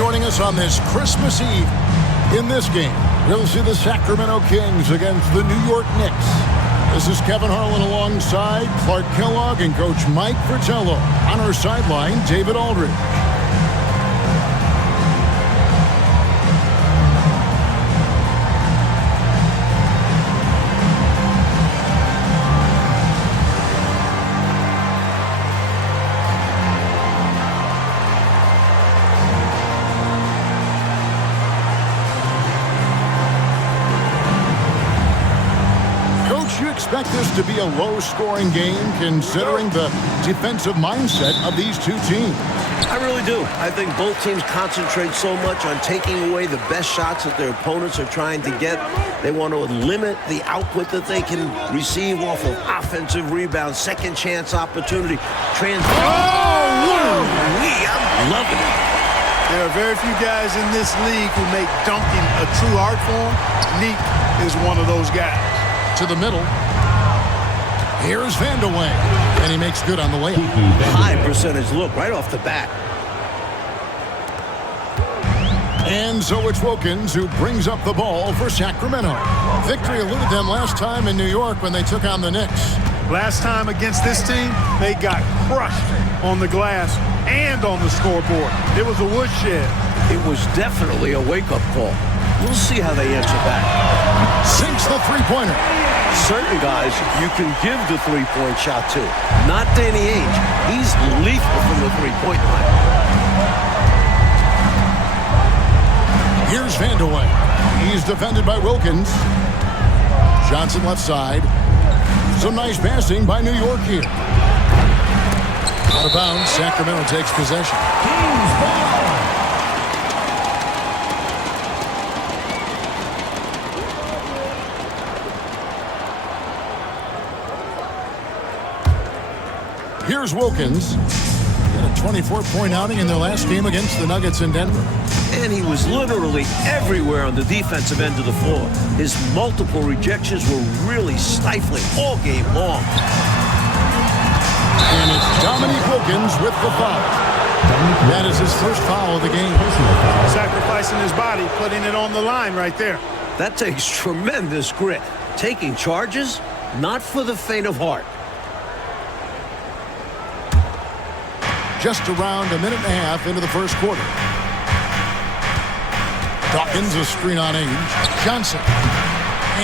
joining us on this Christmas Eve. In this game, we'll see the Sacramento Kings against the New York Knicks. This is Kevin Harlan alongside Clark Kellogg and Coach Mike Fratello. On our sideline, David Aldridge. Expect this to be a low-scoring game considering the defensive mindset of these two teams. I really do. I think both teams concentrate so much on taking away the best shots that their opponents are trying to get. They want to limit the output that they can receive off of offensive rebounds, second chance opportunity. I'm loving it. There are very few guys in this league who make dunking a true art form. Neek is one of those guys. To the middle. Here's Vandeweghe, and he makes good on the layup. High percentage look right off the bat. And so it's Wilkins who brings up the ball for Sacramento. Victory eluded them last time in New York when they took on the Knicks. Last time against this team, they got crushed on the glass and on the scoreboard. It was a woodshed. It was definitely a wake-up call. We'll see how they answer back. Sinks the three-pointer. Certain guys you can give the three-point shot to. Not Danny Ainge. He's lethal from the three-point line. Here's Vandeweghe. He's defended by Wilkins. Johnson left side. Some nice passing by New York here. Out of bounds. Sacramento takes possession. Kings ball. Here's Wilkins. Got a 24-point outing in their last game against the Nuggets in Denver. And he was literally everywhere on the defensive end of the floor. His multiple rejections were really stifling all game long. And it's Dominique Wilkins with the foul. That is his first foul of the game. Sacrificing his body, putting it on the line right there. That takes tremendous grit. Taking charges, not for the faint of heart. Just around a minute and a half into the first quarter. Dawkins, a screen on Ainge. Johnson.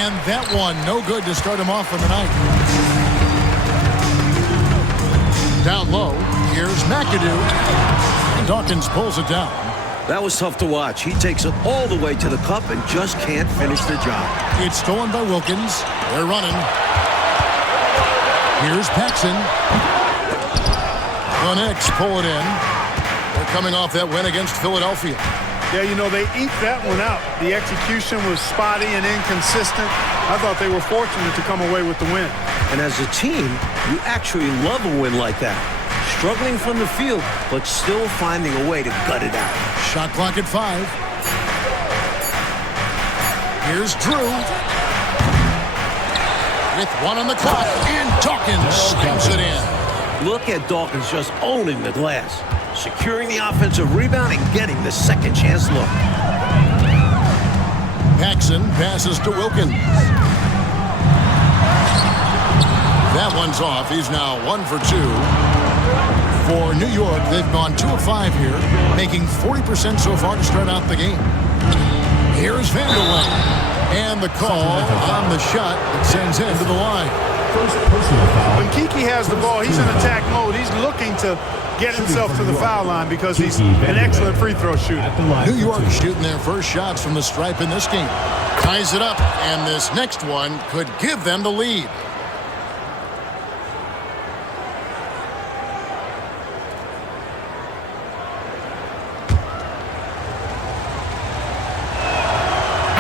And that one, no good to start him off for the night. Down low, here's McAdoo. And Dawkins pulls it down. That was tough to watch. He takes it all the way to the cup and just can't finish the job. It's stolen by Wilkins. They're running. Here's Paxson. The Knicks pull it in. They're coming off that win against Philadelphia. Yeah, you know, they eke that one out. The execution was spotty and inconsistent. I thought they were fortunate to come away with the win. And as a team, you actually love a win like that. Struggling from the field, but still finding a way to gut it out. Shot clock at 5. Here's Drew. With 1 on the clock, and Dawkins slams it in. Look at Dawkins just owning the glass, securing the offensive rebound and getting the second chance look. Paxson passes to Wilkins. That one's off. He's now 1 for 2. For New York, they've gone 2 of 5 here, making 40% so far to start out the game. Here's Vandeweghe. And the call on the shot that sends him to the line. When Kiki has the ball, he's in attack mode. He's looking to get himself to the foul line because he's an excellent free throw shooter. New York shooting their first shots from the stripe in this game. Ties it up, and this next one could give them the lead.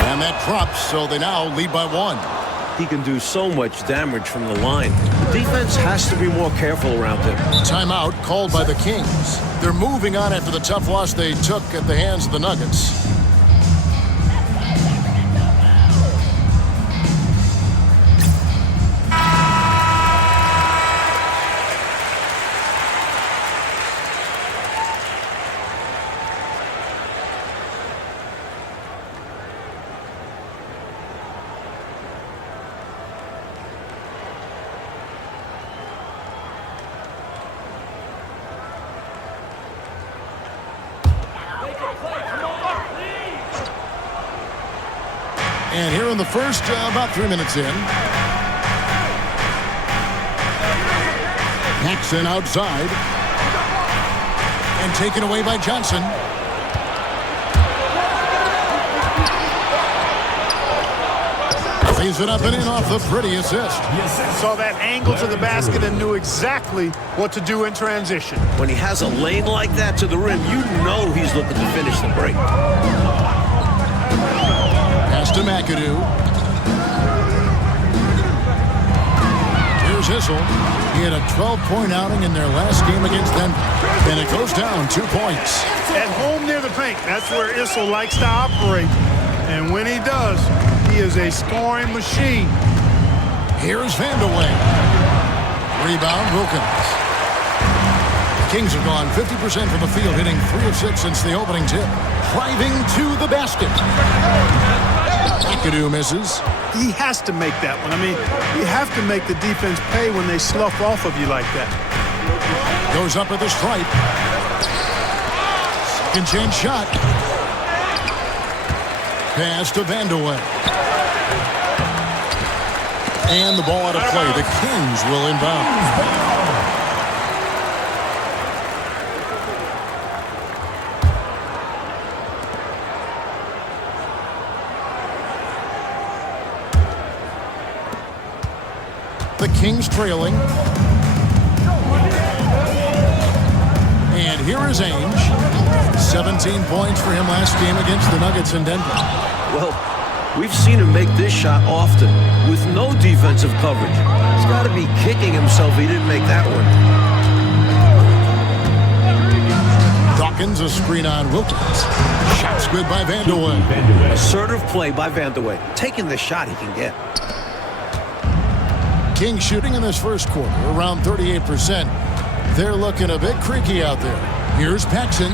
And that drops, so they now lead by 1. He can do so much damage from the line. The defense has to be more careful around him. Timeout called by the Kings. They're moving on after the tough loss they took at the hands of the Nuggets. And here in the first, about 3 minutes in. Paxson outside. And taken away by Johnson. Lays it up and in off the pretty assist. Saw that angle to the basket and knew exactly what to do in transition. When he has a lane like that to the rim, you know he's looking to finish the break. Pass to McAdoo. Here's Issel. He had a 12-point outing in their last game against Denver. And it goes down 2 points. At home near the paint, that's where Issel likes to operate. And when he does, he is a scoring machine. Here's Vandeweghe. Rebound, Wilkins. The Kings have gone 50% from the field, hitting 3 of 6 since the opening tip. Driving to the basket. McAdoo misses. He has to make that one. I mean, you have to make the defense pay when they slough off of you like that. Goes up at the stripe. Second chance shot. Pass to Vandeweghe. And the ball out of play. The Kings will inbound. The Kings trailing. And here is Ainge. 17 points for him last game against the Nuggets in Denver. Well, we've seen him make this shot often with no defensive coverage. He's got to be kicking himself he didn't make that one. Dawkins, a screen on Wilkins. Shot's good by Vandeweghe. Assertive play by Vandeweghe. Taking the shot he can get. Kings shooting in this first quarter around 38%. They're looking a bit creaky out there. Here's Paxson.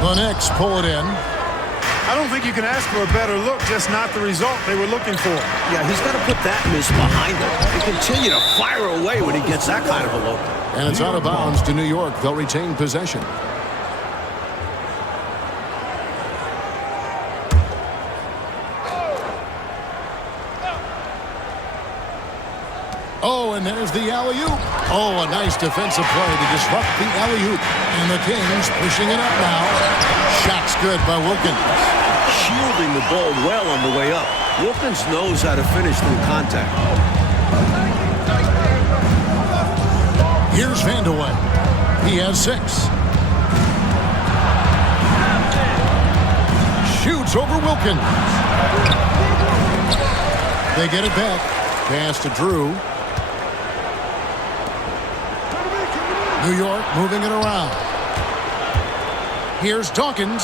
The Knicks pull it in. I don't think you can ask for a better look, just not the result they were looking for. Yeah, he's got to put that miss behind him and continue to fire away when he gets that kind of a look. And it's out of bounds to New York. They'll retain possession. Oh, and there's the alley-oop. Oh, a nice defensive play to disrupt the alley-oop. And the Kings pushing it up now. Shot's good by Wilkins. Shielding the ball well on the way up. Wilkins knows how to finish through contact. Here's Vandeweghe. He has 6. Shoots over Wilkins. They get it back. Pass to Drew. New York moving it around. Here's Dawkins.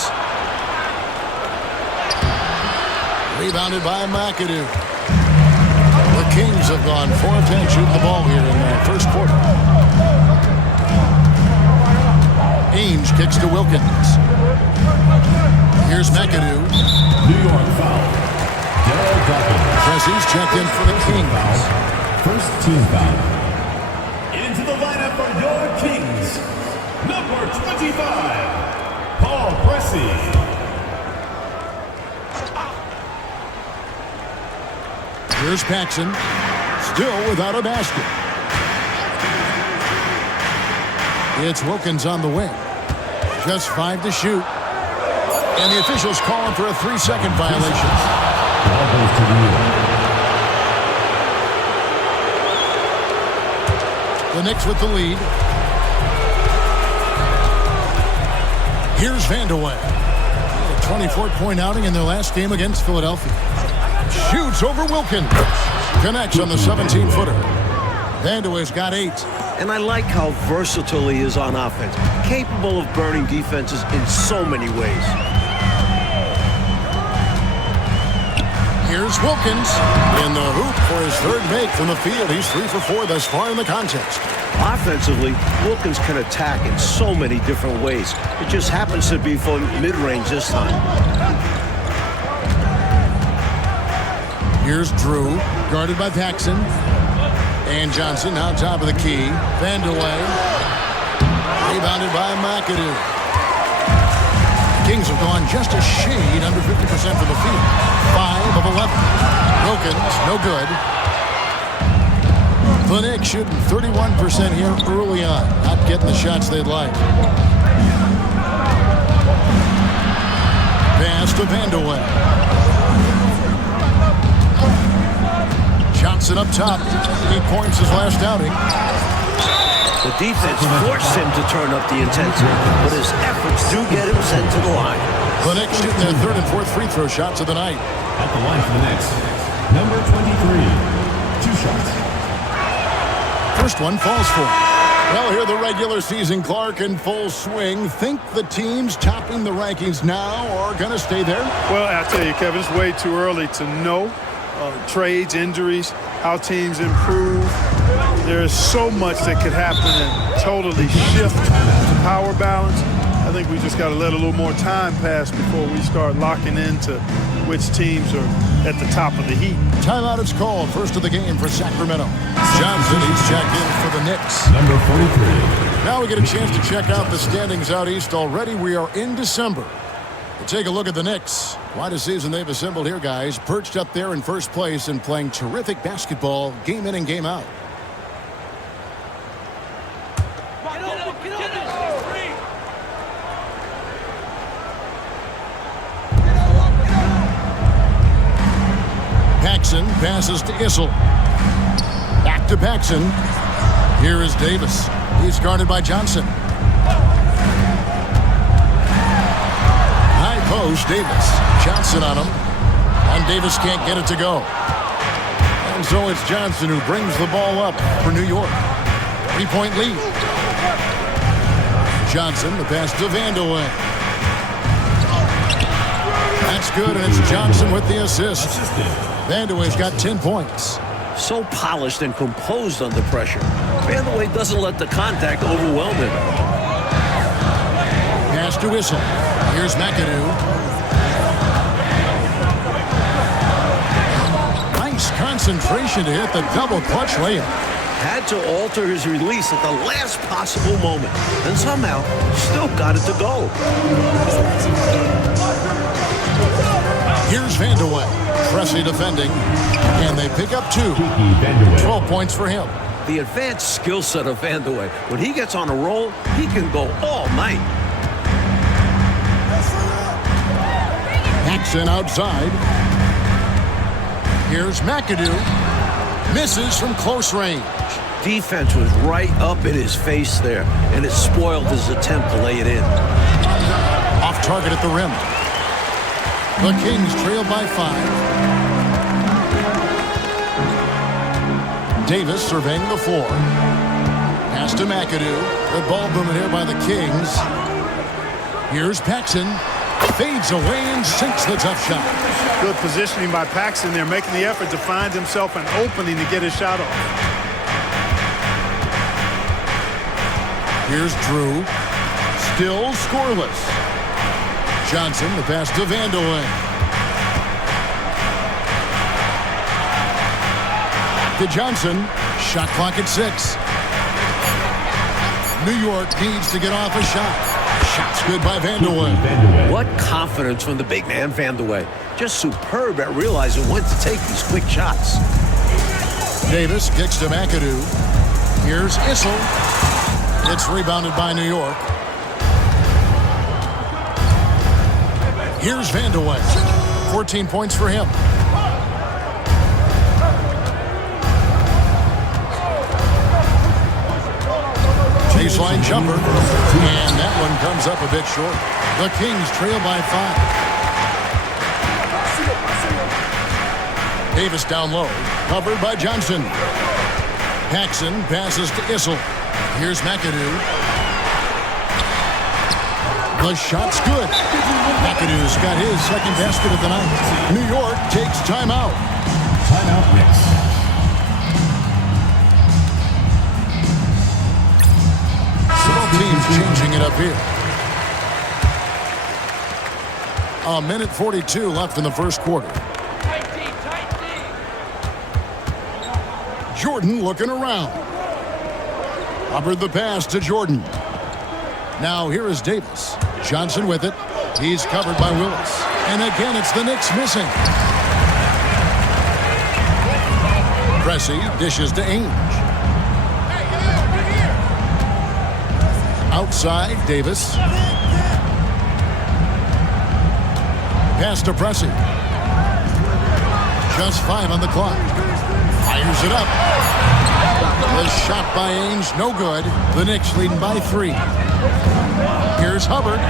Rebounded by McAdoo. The Kings have gone 4 of 10 shooting the ball here in the first quarter. Ainge kicks to Wilkins. Here's McAdoo. New York foul. Daryl Dawkins. Pressey's checked in for the Kings. First team foul. Into the lineup for your Kings, number 25, Paul Pressey. Here's Paxson, still without a basket. It's Wilkins on the wing. Just 5 to shoot. And the officials calling for a 3-second violation. Ball goes to New York. The Knicks with the lead. Here's Vandeweghe. A 24-point outing in their last game against Philadelphia. Shoots over Wilkins. Connects on the 17-footer. Vandeweghe's got 8. And I like how versatile he is on offense. Capable of burning defenses in so many ways. Here's Wilkins in the hoop for his 3rd make from the field. He's 3 for 4 thus far in the contest. Offensively, Wilkins can attack in so many different ways. It just happens to be from mid-range this time. Here's Drew, guarded by Paxson. And Johnson now top of the key. Vandeweghe. Rebounded by McAdoo. Kings have gone just a shade under 50% from the field. 5 of 11. Wilkins, no good. The Knicks shooting 31% here early on. Not getting the shots they'd like. Pass to Vandeweghe. Johnson up top. 8 points his last outing. The defense forced him to turn up the intensity, but his efforts do get him sent to the line. The Knicks shooting their 3rd and 4th free throw shots of the night. At the line for the Knicks, number 23, 2 shots. First one falls for him. Well, here the regular season, Clark, in full swing. Think the teams topping the rankings now are going to stay there? Well, I tell you, Kevin, it's way too early to know. Trades, injuries, how teams improve. There is so much that could happen and totally shift the power balance. I think we just got to let a little more time pass before we start locking into which teams are at the top of the heap. Timeout is called. First of the game for Sacramento. Johnson, he's checked in for the Knicks. Number 43. Now we get a chance to check out the standings out east already. We are in December. We'll take a look at the Knicks. Quite a season they've assembled here, guys. Perched up there in first place and playing terrific basketball game in and game out. Paxson passes to Issel. Back to Paxson. Here is Davis. He's guarded by Johnson. High post, Davis. Johnson on him. And Davis can't get it to go. And so it's Johnson who brings the ball up for New York. 3-point lead. Johnson, the pass to Vandeweghe. That's good, and it's Johnson with the assist. Vandeweghe's got 10 points. So polished and composed under pressure. Vandeweghe doesn't let the contact overwhelm him. Pass to Issel. Here's McAdoo. Nice concentration to hit the double clutch layup. Had to alter his release at the last possible moment, and somehow still got it to go. Here's Vandeweghe. Pressing defending, and they pick up 2. 12 points for him. The advanced skill set of Vandeweghe. When he gets on a roll, he can go all night. Paxson outside. Here's McAdoo. Misses from close range. Defense was right up in his face there, and it spoiled his attempt to lay it in. Off target at the rim. The Kings trail by 5. Davis surveying the floor. Pass to McAdoo. The ball movement here by the Kings. Here's Paxson. Fades away and sinks the tough shot. Good positioning by Paxson there, making the effort to find himself an opening to get his shot off. Here's Drew. Still scoreless. Johnson, the pass to Vandeweghe. To Johnson. Shot clock at 6. New York needs to get off a shot. Shot's good by Vandeweghe. What confidence from the big man, Vandeweghe. Just superb at realizing when to take these quick shots. Davis kicks to McAdoo. Here's Issel. It's rebounded by New York. Here's Vandeweghe. 14 points for him. Baseline jumper. And that one comes up a bit short. The Kings trail by 5. Davis down low. Covered by Johnson. Paxson passes to Issel. Here's McAdoo. The shot's good. McAdoo's got his second basket of the night. New York takes timeout. Timeout, Knicks. Both teams changing it up here. A minute 42 left in the first quarter. Jordan looking around. Hubbard the pass to Jordan. Now here is Davis. Johnson with it. He's covered by Willis. And again, it's the Knicks missing. Pressey dishes to Ainge. Outside, Davis. Pass to Pressey. Just 5 on the clock. Fires it up. The shot by Ainge, no good. The Knicks leading by 3. Here's Hubbard.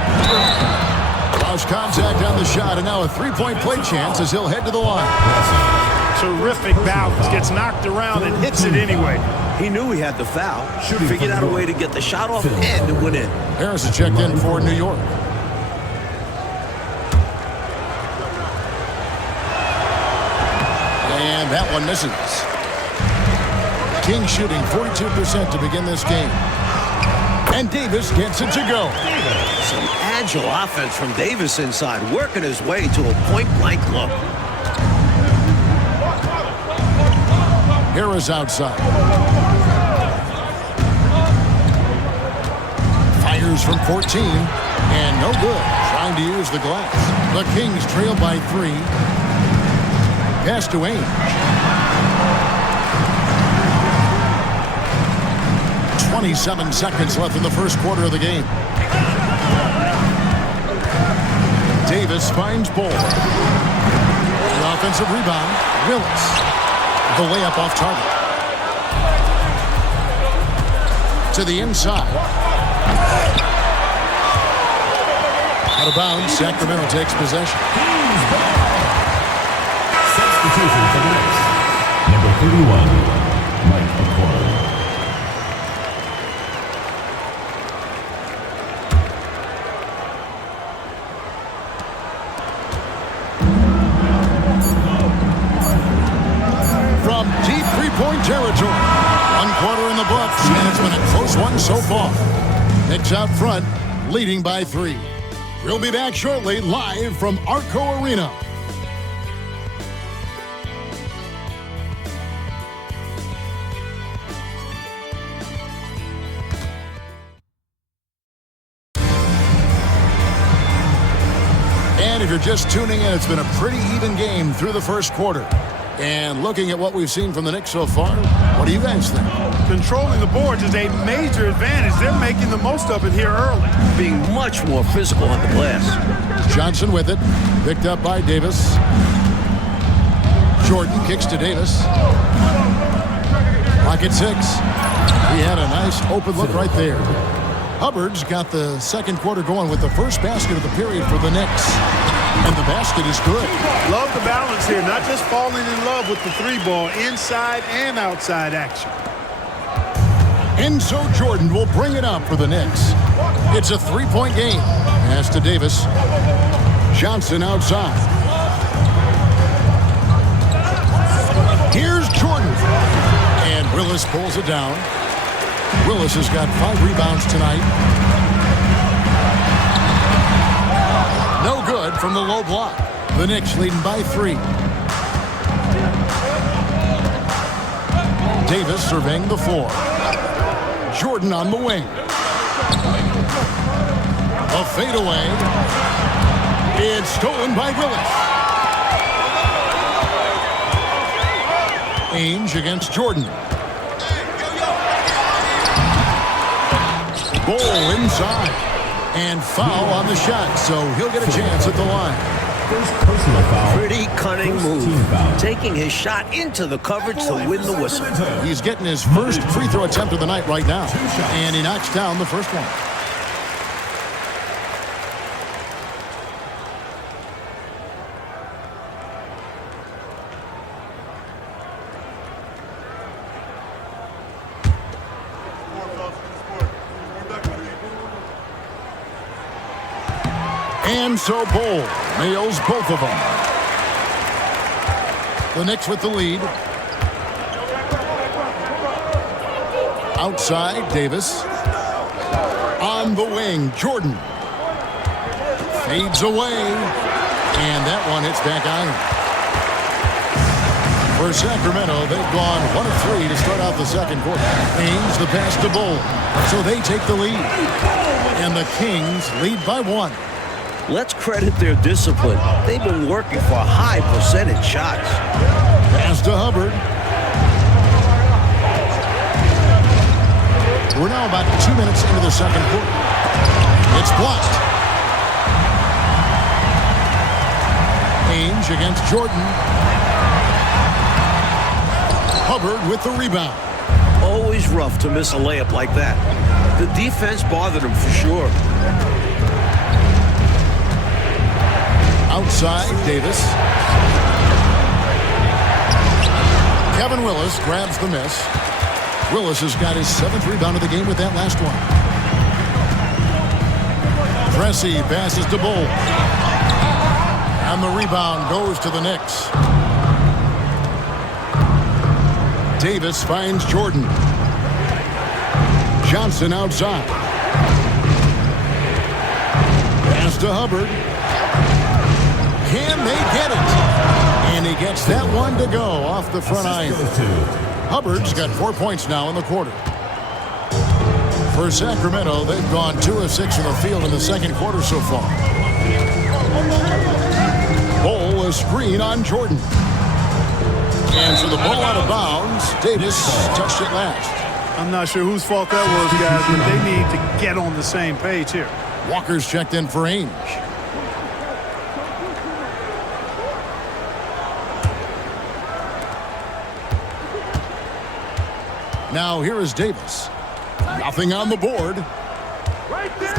Lost contact on the shot, and now a 3-point play chance as he'll head to the line. Terrific balance. Gets knocked around and hits it anyway. He knew he had the foul. Figured out a way to get the shot off, and it went in. Harris checked in for New York. And that one misses. King shooting 42% to begin this game. And Davis gets it to go. Some agile offense from Davis inside, working his way to a point-blank look. Harris outside. Fires from 14. And no good. Trying to use the glass. The Kings trail by 3. Pass to Ainge. 27 seconds left in the first quarter of the game. Davis finds Bull. The offensive rebound. Willis. The layup off target. To the inside. Out of bounds. Sacramento takes possession. Substitution for the Knicks. Number 31, Mike McCord. From deep three-point territory. 1 quarter in the books, and it's been a close one so far. Knicks out front, leading by 3. We'll be back shortly, live from Arco Arena. And if you're just tuning in, it's been a pretty even game through the first quarter. And looking at what we've seen from the Knicks so far, what do you guys think? Controlling the boards is a major advantage. They're making the most of it here early. Being much more physical on the glass. Johnson with it. Picked up by Davis. Jordan kicks to Davis. Clock at 6. He had a nice open look right there. Hubbard's got the second quarter going with the first basket of the period for the Knicks. And the basket is good. Love the balance here. Not just falling in love with the 3-ball, inside and outside action. Enzo Jordan will bring it up for the Knicks. It's a 3-point game. Pass to Davis. Johnson outside. Here's Jordan. And Willis pulls it down. Willis has got 5 rebounds tonight. No good from the low block. The Knicks leading by 3. Davis surveying the floor. Jordan on the wing. A fadeaway. It's stolen by Willis. Ainge against Jordan. Bull inside. And foul on the shot, so he'll get a chance at the line. First personal foul. Pretty cunning move. Taking his shot into the coverage to win the whistle. He's getting his first free throw attempt of the night right now. And he knocks down the first one. And so Bull nails both of them. The Knicks with the lead. Outside, Davis. On the wing, Jordan. Fades away. And that one hits back iron. For Sacramento, they've gone 1 of 3 to start out the second quarter. Ainge the pass to Bull. So they take the lead. And the Kings lead by 1. Let's credit their discipline. They've been working for high percentage shots. Pass to Hubbard. We're now about 2 minutes into the second quarter. It's blocked. Ainge against Jordan. Hubbard with the rebound. Always rough to miss a layup like that. The defense bothered him for sure. Outside, Davis. Kevin Willis grabs the miss. Willis has got his 7th rebound of the game with that last one. Pressey passes to Bull. And the rebound goes to the Knicks. Davis finds Jordan. Johnson outside. Pass to Hubbard. Can they get it? And he gets that one to go off the front iron. Hubbard's got 4 points now in the quarter. For Sacramento, they've gone 2 of 6 in the field in the second quarter so far. Bull, a screen on Jordan. And for the ball out of bounds, Davis touched it last. I'm not sure whose fault that was, guys, but they need to get on the same page here. Walker's checked in for Ainge. Now here is Davis. Nothing on the board. Right there.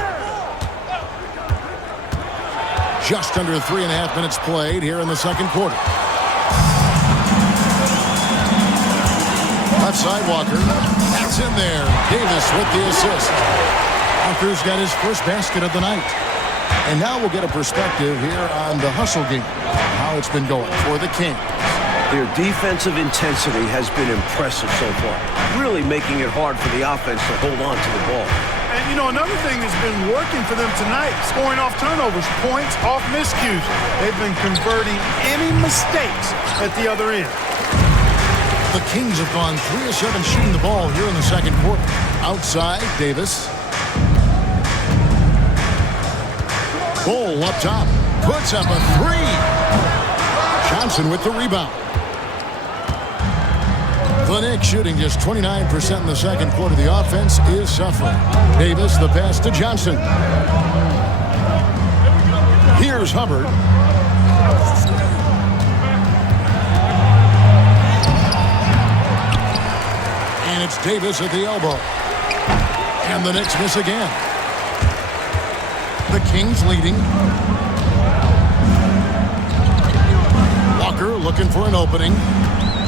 Just under 3.5 minutes played here in the second quarter. Left side, Walker. That's in there. Davis with the assist. Walker's got his first basket of the night. And now we'll get a perspective here on the hustle game. How it's been going for the Kings. Their defensive intensity has been impressive so far, really making it hard for the offense to hold on to the ball. And, you know, another thing that's been working for them tonight, scoring off turnovers, points off miscues. They've been converting any mistakes at the other end. The Kings have gone 3 of 7 shooting the ball here in the second quarter. Outside, Davis. Bull up top. Puts up a 3. Johnson with the rebound. The Knicks shooting just 29% in the second quarter. The offense is suffering. Davis, the pass to Johnson. Here's Hubbard. And it's Davis at the elbow. And the Knicks miss again. The Kings leading. Walker looking for an opening.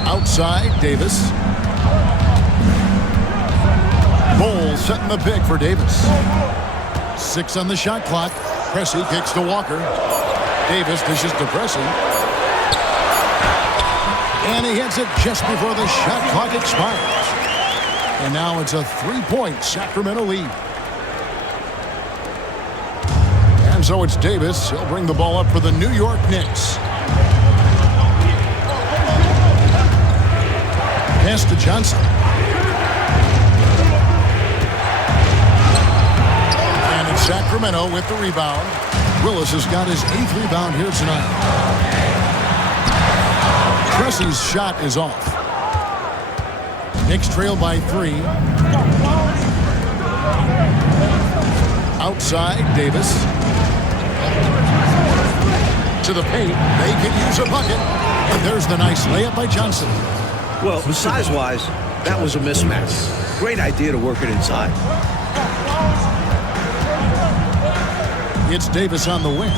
Outside, Davis. Bull setting the pick for Davis. 6 on the shot clock. Pressey kicks to Walker. Davis dishes to Pressey. And he hits it just before the shot clock expires. And now it's a 3-point Sacramento lead. And so it's Davis. He'll bring the ball up for the New York Knicks. Pass to Johnson. And it's Sacramento with the rebound. Willis has got his 8th rebound here tonight. Pressey's shot is off. Knicks trail by 3. Outside, Davis. To the paint. They can use a bucket. And there's the nice layup by Johnson. Well, size-wise, that was a mismatch. Great idea to work it inside. It's Davis on the wing.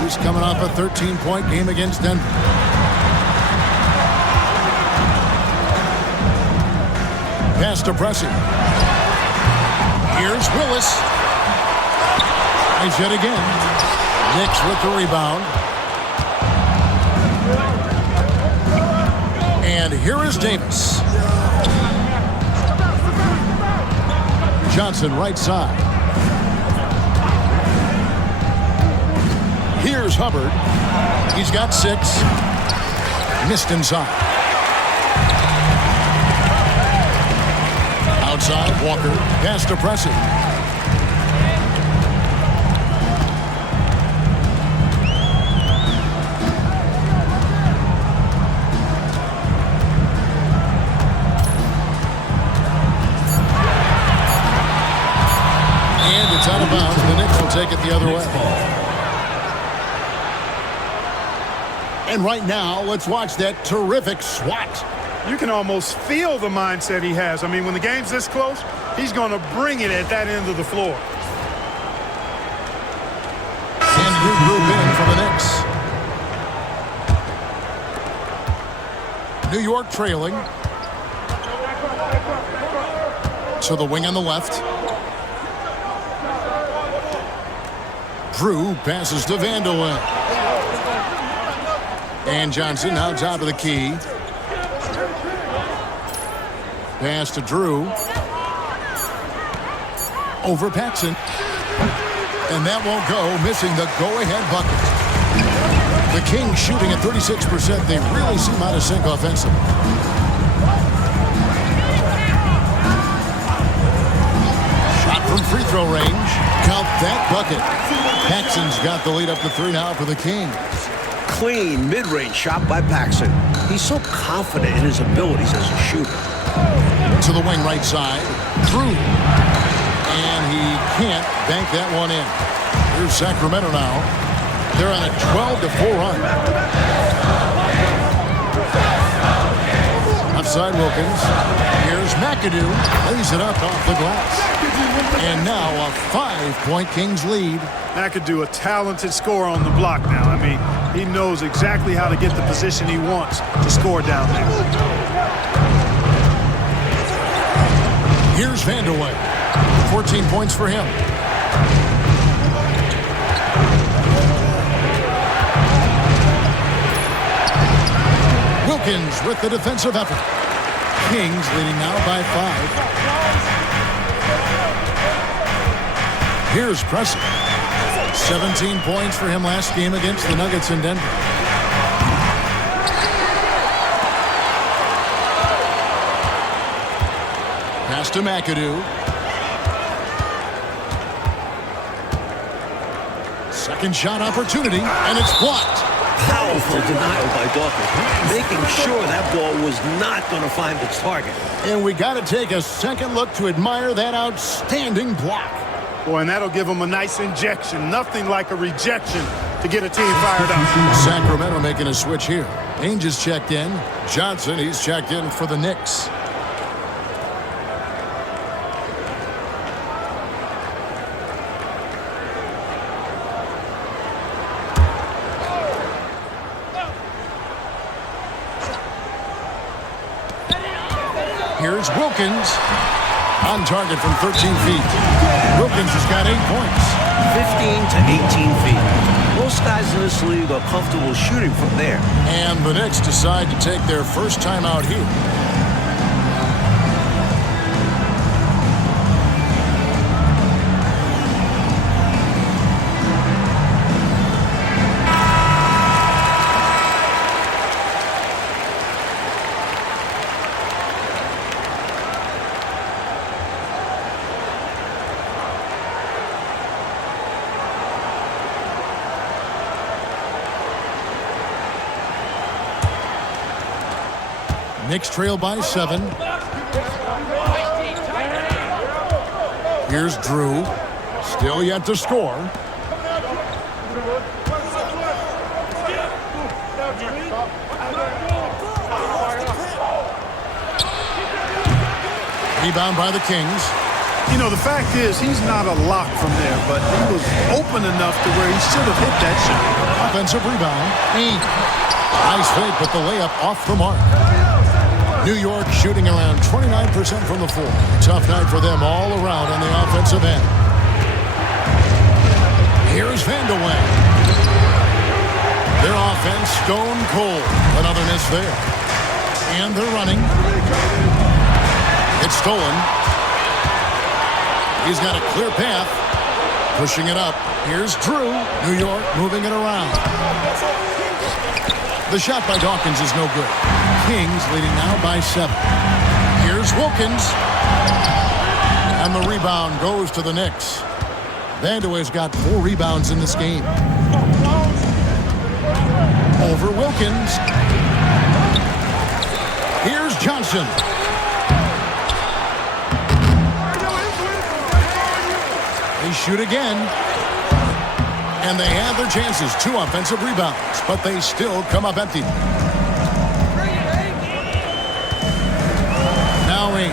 He's coming off a 13-point game against Denver. Pass to Pressey. Here's Willis. Nice hit again. Knicks with the rebound. And here is Davis. Johnson right side. Here's Hubbard. He's got 6. Missed inside. Outside, Walker. Pass to Pressey. the other way. And right now, let's watch that terrific swat. You can almost feel the mindset he has. I mean, when the game's this close, he's going to bring it at that end of the floor. And new group in for the Knicks. New York trailing. To the wing on the left. Drew passes to Vanderlyn. And Johnson now top of the key. Pass to Drew. Over Paxson. And that won't go, missing the go-ahead bucket. The Kings shooting at 36%. They really seem out of sync offensively. Shot from free throw range. Count that bucket. Paxson's got the lead up to 3 now for the Kings. Clean mid-range shot by Paxson. He's so confident in his abilities as a shooter. To the wing right side. Drew. And he can't bank that one in. Here's Sacramento now. They're on a 12-4 run. Outside Wilkins. Here's McAdoo. Lays it up off the glass. And now a 5-point Kings lead. McAdoo, a talented scorer on the block now. I mean, he knows exactly how to get the position he wants to score down there. Here's Vanderlyn. 14 points for him. Wilkins with the defensive effort. Kings leading now by 5. Here's Preston. 17 points for him last game against the Nuggets in Denver. Pass to McAdoo. Second shot opportunity, and it's blocked. Powerful denial by Dawkins, making sure that ball was not going to find its target. And we got to take a second look to admire that outstanding block. Boy, and that'll give him a nice injection. Nothing like a rejection to get a team fired up. Sacramento making a switch here. Ainge is checked in. Johnson, he's checked in for the Knicks. Here's Wilkins. On target from 13 feet. Wilkins has got 8 points. 15 to 18 feet. Most guys in this league are comfortable shooting from there. And the Knicks decide to take their first time out here. Knicks trail by 7. Here's Drew. Still yet to score. Rebound by the Kings. You know, the fact is, he's not a lock from there, but he was open enough to where he should have hit that shot. Offensive rebound. Nice fake, but the layup off the mark. New York shooting around 29% from the floor. Tough night for them all around on the offensive end. Here's Vanderlyn. Their offense stone cold. Another miss there. And they're running. It's stolen. He's got a clear path. Pushing it up. Here's Drew. New York moving it around. The shot by Dawkins is no good. Kings leading now by 7. Here's Wilkins. And the rebound goes to the Knicks. Vanderlyn's got 4 rebounds in this game. Over Wilkins. Here's Johnson. They shoot again. And they have their chances. 2 offensive rebounds, but they still come up empty. Now Ainge.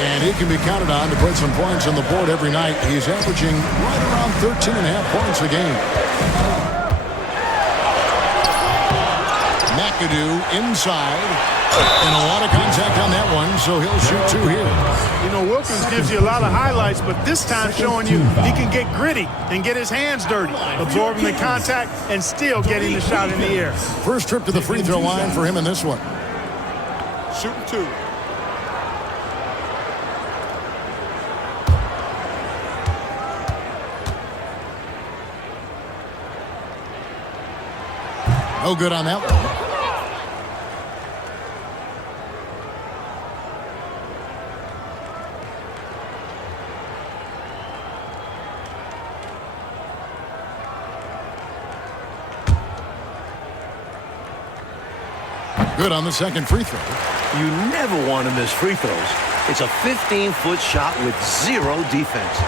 And he can be counted on to put some points on the board every night. He's averaging right around 13.5 points a game. McAdoo inside. And a lot of contact on that one, so he'll shoot 2 here. You know, Wilkins gives you a lot of highlights, but this time showing you he can get gritty and get his hands dirty, absorbing the contact and still getting the shot in the air. First trip to the free throw line for him in this one. Shooting 2. No good on that one. Good on the second free throw. You never want to miss free throws. It's a 15-foot shot with 0 defense.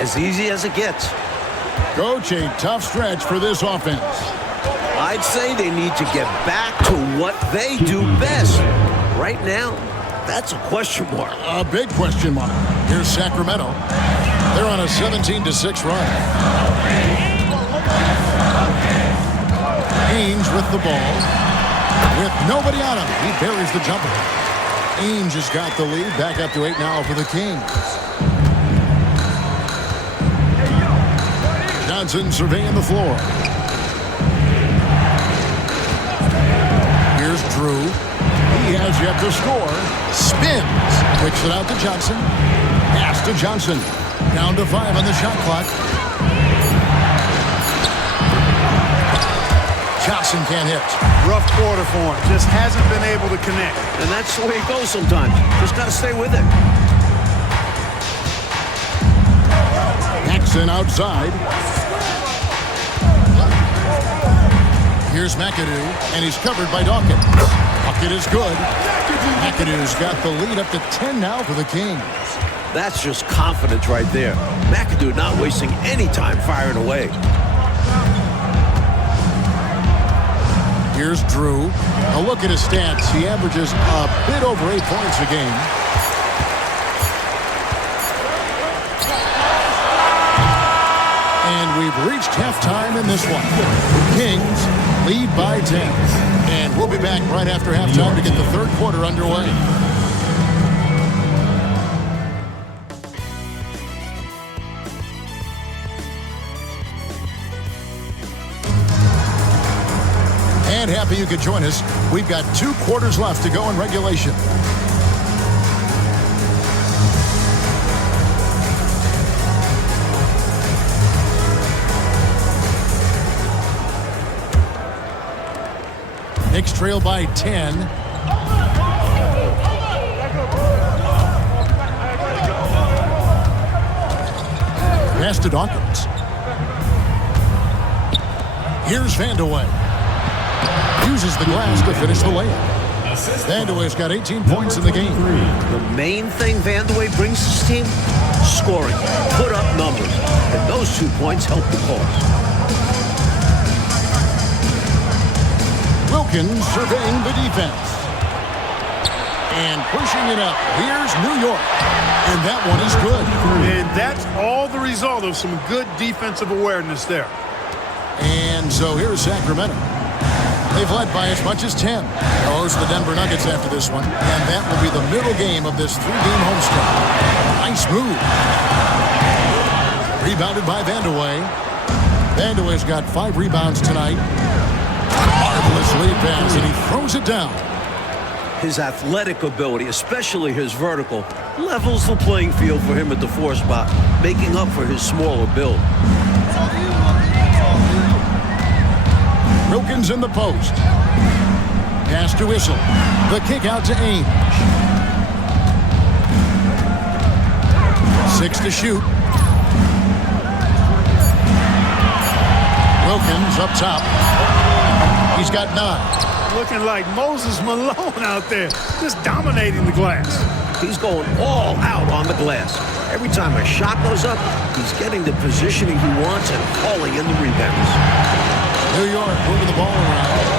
As easy as it gets. Coach, a tough stretch for this offense. I'd say they need to get back to what they do best. Right now, that's a question mark. A big question mark. Here's Sacramento. They're on a 17-6 run. Ainge with the ball. With nobody on him, he buries the jumper. Ainge has got the lead. Back up to 8 now for the Kings. Johnson surveying the floor. Here's Drew. He has yet to score. Spins. Kicks it out to Johnson. Pass to Johnson. Down to 5 on the shot clock. Johnson can't hit. Rough quarter for him. Just hasn't been able to connect. And that's the way it goes sometimes. Just got to stay with it. Paxson outside. Here's McAdoo, and he's covered by Dawkins. Bucket is good. McAdoo's got the lead up to 10 now for the Kings. That's just confidence right there. McAdoo not wasting any time firing away. Here's Drew. A look at his stats. He averages a bit over 8 points a game. And we've reached halftime in this one. Kings lead by 10. And we'll be back right after halftime to get the third quarter underway. And happy you could join us. We've got 2 quarters left to go in regulation. Knicks trail by 10. Pass to Dawkins. Here's Vandeweghe. Uses the glass to finish the layup. Vandeweghe's got 18 points in the game. The main thing Vandeweghe brings to his team? Scoring. Put up numbers. And those 2 points help the cause. Wilkins surveying the defense. And pushing it up. Here's New York. And that one is good. And that's all the result of some good defensive awareness there. And so here's Sacramento. They've led by as much as 10. They'll host the Denver Nuggets after this one. And that will be the middle game of this 3-game homestand. Nice move. Rebounded by Vandeweghe. Vandeweghe's got 5 rebounds tonight. Marvelous lead pass, and he throws it down. His athletic ability, especially his vertical, levels the playing field for him at the 4 spot, making up for his smaller build. Wilkins in the post. Pass to Whistle. The kick out to Ainge. 6 to shoot. Wilkins up top. He's got 9. Looking like Moses Malone out there, just dominating the glass. He's going all out on the glass. Every time a shot goes up, he's getting the positioning he wants and hauling in the rebounds. New York moving the ball around.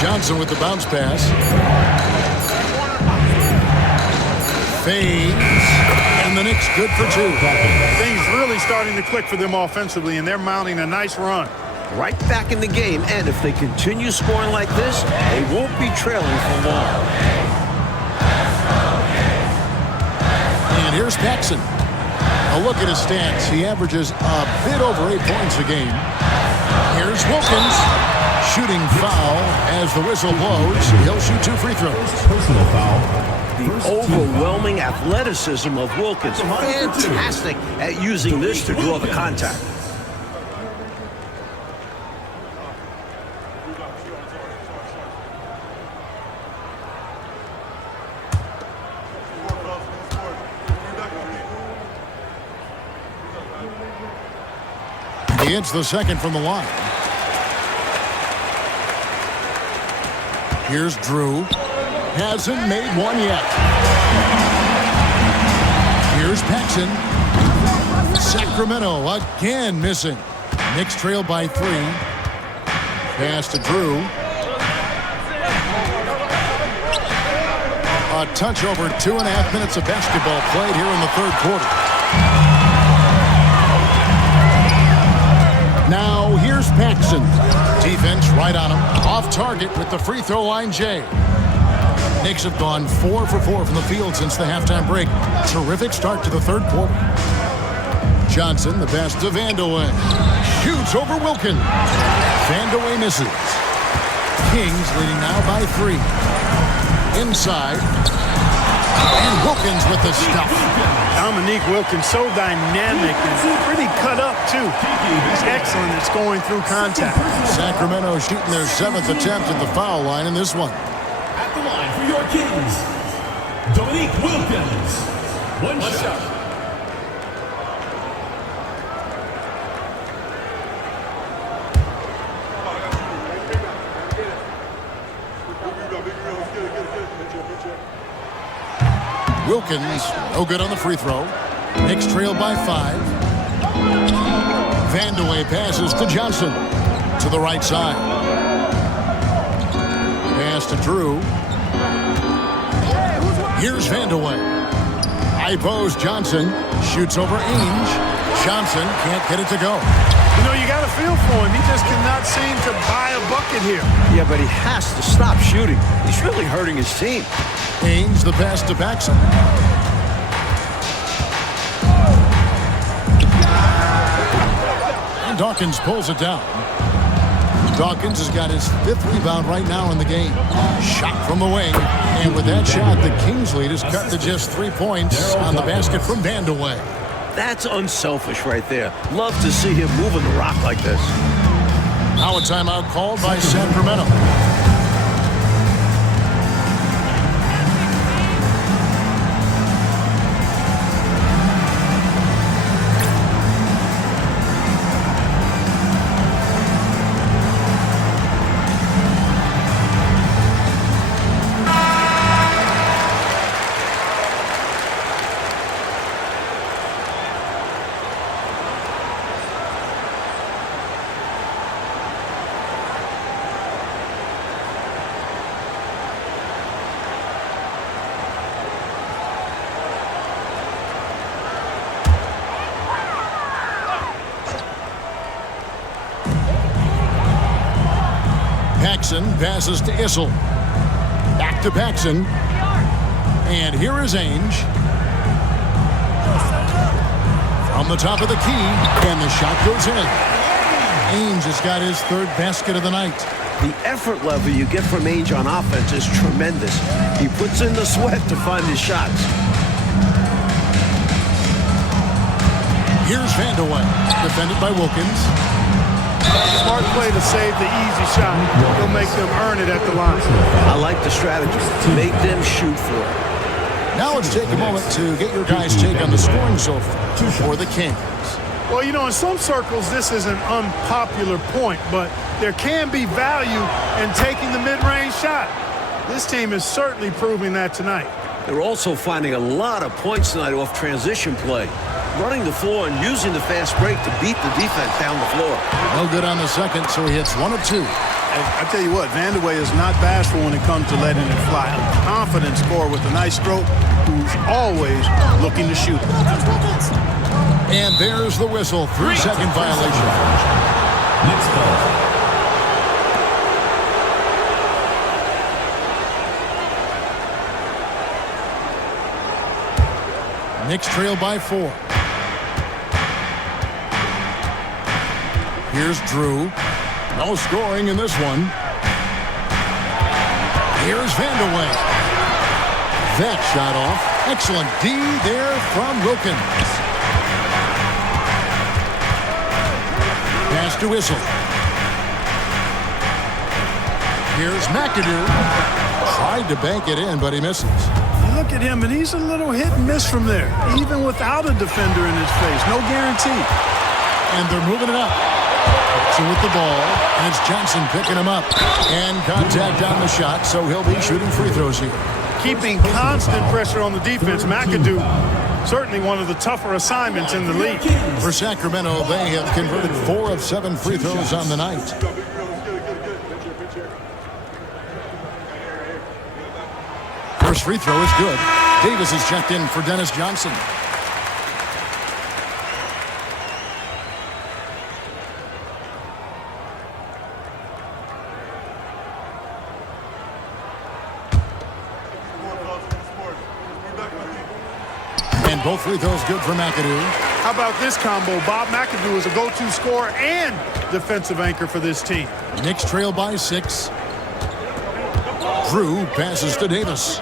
Johnson with the bounce pass. Fades. And the Knicks good for two. Things really starting to click for them offensively, and they're mounting a nice run. Right back in the game, and if they continue scoring like this, they won't be trailing for long. And here's Paxson. A look at his stats. He averages a bit over 8 points a game. Here's Wilkins. Shooting foul as the whistle blows. He'll shoot 2 free throws. Personal foul. The overwhelming athleticism of Wilkins. Fantastic at using this to draw the contact. He hits the second from the line. Here's Drew. Hasn't made one yet. Here's Paxson. Sacramento again missing. Knicks trail by 3. Pass to Drew. A touch over 2.5 minutes of basketball played here in the third quarter. Now here's Paxson. Defense right on him. Off target with the free throw line, Jay. Knicks have gone 4 for 4 from the field since the halftime break. Terrific start to the third quarter. Johnson, the pass to Vandeweghe. Shoots over Wilkins. Vandeweghe misses. Kings leading now by 3. Inside. And Wilkins with the stuff. Dominique Wilkins, so dynamic and pretty cut up, too. He's excellent at going through contact. Sacramento shooting their 7th attempt at the foul line in this one. At the line for your Kings, Dominique Wilkins. One shot. Wilkins, no good on the free throw. Knicks trail by 5. Vandeweghe passes to Johnson. To the right side. Pass to Drew. Here's Vandeweghe. High post Johnson. Shoots over Ainge. Johnson can't get it to go. You know, you got a feel for him. He just cannot seem to buy a bucket here. Yeah, but he has to stop shooting. He's really hurting his team. Ainge the pass to Paxson. And Dawkins pulls it down. Dawkins has got his 5th rebound right now in the game. Shot from the wing. And with that shot, the Kings lead is cut to just 3 points on the basket from Vandeweghe. That's unselfish right there. Love to see him moving the rock like this. Now a timeout called by Sacramento. Paxson passes to Issel. Back to Paxson. And here is Ainge. From the top of the key. And the shot goes in. Ainge has got his 3rd basket of the night. The effort level you get from Ainge on offense is tremendous. He puts in the sweat to find his shots. Here's Vandeweghe. Defended by Wilkins. Smart play to save the easy shot. He'll make them earn it at the line. I like the strategy. Make them shoot for it. Now let's take a moment to get your guys' take on the scoring so far for the Kings. Well, you know, in some circles, this is an unpopular point, but there can be value in taking the mid-range shot. This team is certainly proving that tonight. They're also finding a lot of points tonight off transition play. Running the floor and using the fast break to beat the defense down the floor. No good on the second, so he hits 1 of 2. And I tell you what, Vandeweghe is not bashful when it comes to letting it fly. A confident scorer with a nice stroke who's always looking to shoot. And there's the whistle. 3-second violation. Knicks ball. Knicks trail by 4. Here's Drew. No scoring in this one. Here's Vandeweghe. That shot off. Excellent D there from Wilkins. Pass to Whistle. Here's McAdoo. Tried to bank it in, but he misses. You look at him, and he's a little hit and miss from there, even without a defender in his face. No guarantee. And they're moving it up. So with the ball, and it's Johnson picking him up. And contact on the shot, so he'll be shooting free throws here. Keeping constant pressure on the defense. McAdoo, certainly one of the tougher assignments in the league. For Sacramento, they have converted 4 of 7 free throws on the night. First free throw is good. Davis is checked in for Dennis Johnson. And both free throws good for McAdoo. How about this combo? Bob McAdoo is a go-to scorer and defensive anchor for this team. Knicks trail by 6. Drew passes to Davis.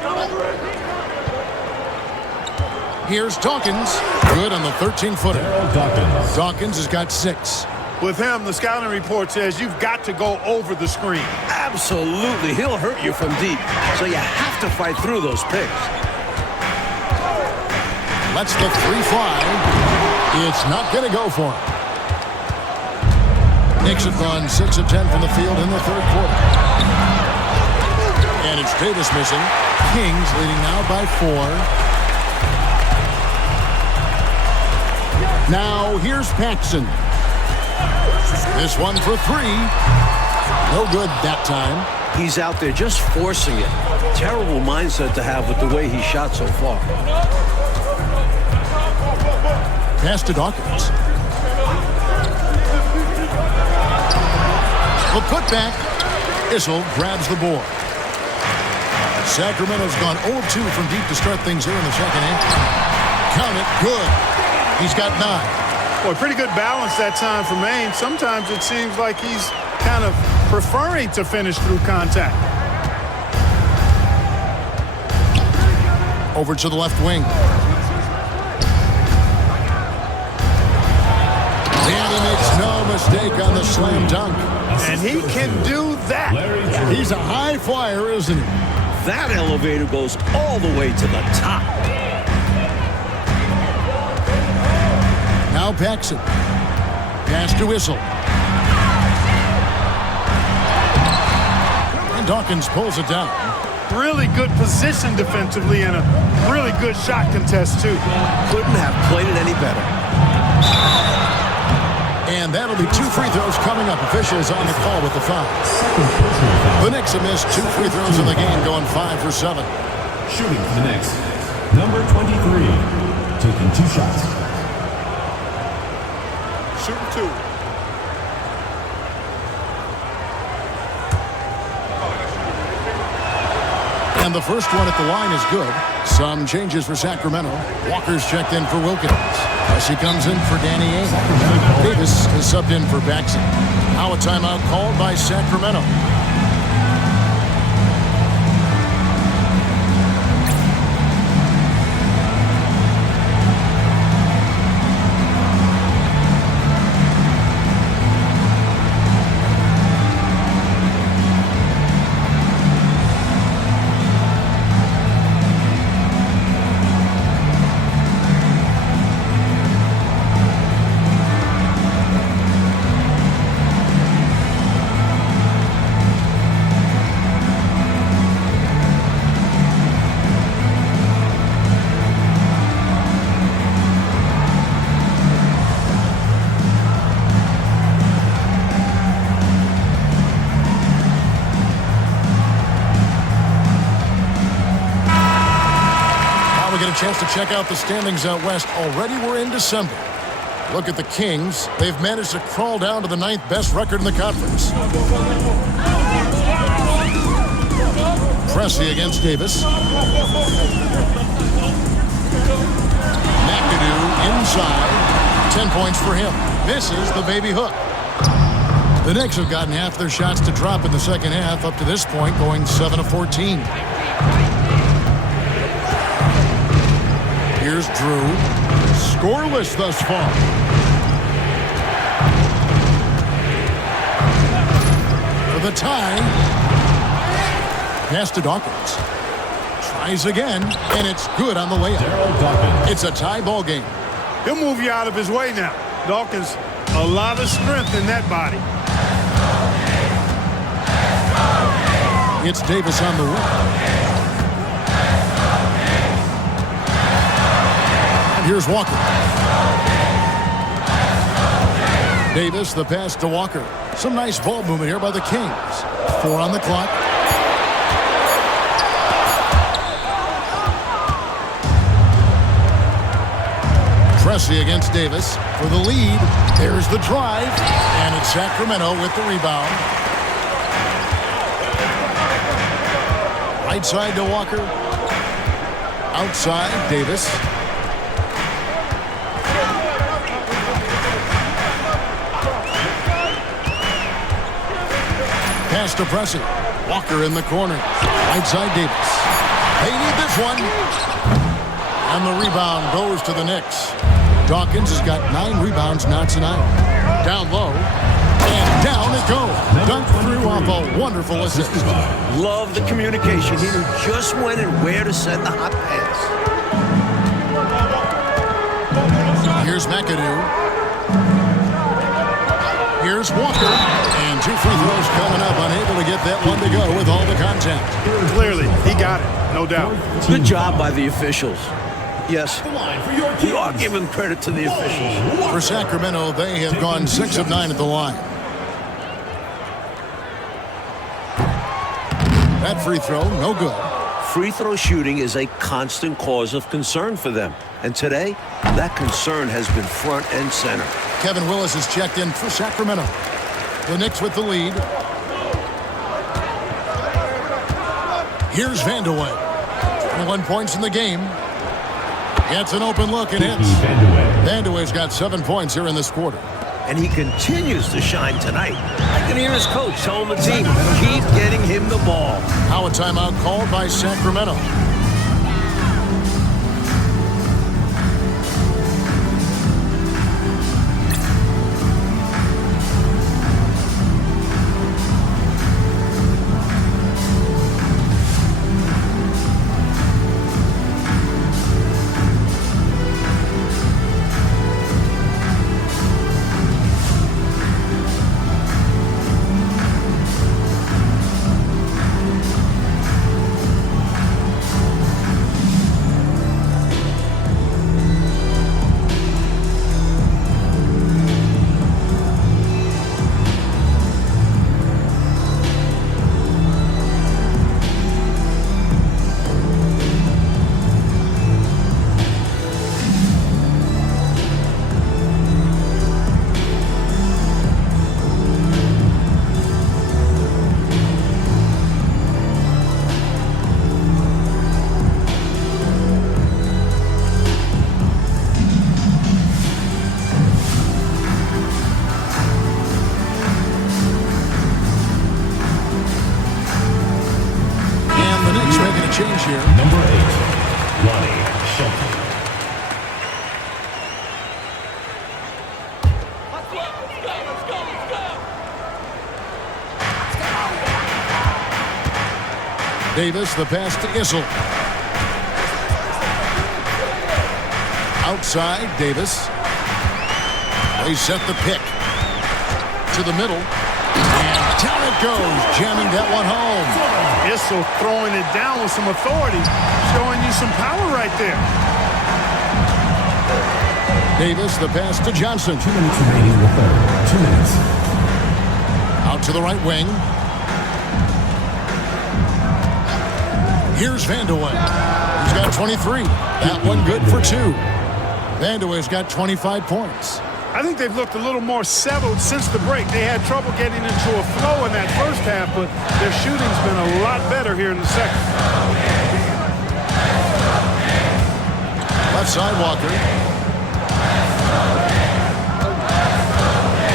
Here's Dawkins. Good on the 13-footer. Dawkins has got 6. With him, the scouting report says you've got to go over the screen. Absolutely. He'll hurt you from deep. So you have to fight through those picks. Lets the 3 fly. It's not going to go for him. Knicks have gone 6 of 10 from the field in the third quarter. And it's Davis missing. Kings leading now by 4. Now here's Paxson. This one for 3. No good that time. He's out there just forcing it. Terrible mindset to have with the way he shot so far. Pass to Dawkins. The putback. Issel grabs the board. Sacramento's gone 0-2 from deep to start things here in the second half. Count it. Good. He's got 9. Boy, pretty good balance that time for Maine. Sometimes it seems like he's kind of preferring to finish through contact. Over to the left wing. And he makes no mistake on the slam dunk. And he can do that. He's a high flyer, isn't he? That elevator goes all the way to the top. Now Paxson. Pass to Issel. And Dawkins pulls it down. Really good position defensively and a really good shot contest, too. Couldn't have played it any better. And that'll be 2 free throws coming up. Officials on the call with the foul. The Knicks have missed 2 free throws in the game, going 5 for 7. Shooting for the Knicks, number 23, taking 2 shots. Shooting 2. And the first one at the line is good. Some changes for Sacramento. Walker's checked in for Wilkins. He comes in for Danny Ainge. Davis is subbed in for Paxson. Now a timeout called by Sacramento. chance to check out the standings out west. Already we're in December. Look at the Kings. They've managed to crawl down to the 9th best record in the conference. Pressey against Davis. McAdoo inside. 10 points for him. Misses the baby hook. The Knicks have gotten half their shots to drop in the second half up to this point, going 7 of 14. Here's Drew. Scoreless thus far. For the tie. Pass to Dawkins. Tries again, and it's good on the layup. It's a tie ball game. He'll move you out of his way now. Dawkins, a lot of strength in that body. It's Davis on the wing. And here's Walker. Davis, the pass to Walker. Some nice ball movement here by the Kings. 4 on the clock. Pressey against Davis for the lead. There's the drive, and it's Sacramento with the rebound. Right side to Walker. Outside, Davis. Pass to Pressey. Walker in the corner. Right side, Davis. They need this one. And the rebound goes to the Knicks. Dawkins has got 9 rebounds now tonight. Down low. And down it goes. Dunked through off a wonderful assist. Love the communication. He knew just when and where to send the hot pass. Here's McAdoo. Here's Walker. And 2 free throws coming up. Unable to get that one to go with all the contact. Clearly, he got it. No doubt. Good job by the officials. Yes, we are giving credit to the officials. For Sacramento, they have gone 6 of 9 at the line. That free throw, no good. Free throw shooting is a constant cause of concern for them. And today, that concern has been front and center. Kevin Willis has checked in for Sacramento. The Knicks with the lead. Here's Vandeweghe. 21 points in the game. Gets an open look and hits. Vandeweghe's got 7 points here in this quarter. And he continues to shine tonight. I can hear his coach telling the team, keep getting him the ball. Now a timeout called by Sacramento. Change here. Number 8, Lonnie Shelton. Davis, the pass to Issel. Outside, Davis. They set the pick. To the middle. And down it goes, jamming that one home. Issel throwing it down with some authority, showing you some power right there. Davis, the pass to Johnson. 2 minutes remaining in the third. 2 minutes. Out to the right wing. Here's Vandeweghe. He's got 23. That one good for 2. Vandeweghe's got 25 points. I think they've looked a little more settled since the break. They had trouble getting into a flow in that first half, but their shooting's been a lot better here in the second. Left side, Walker.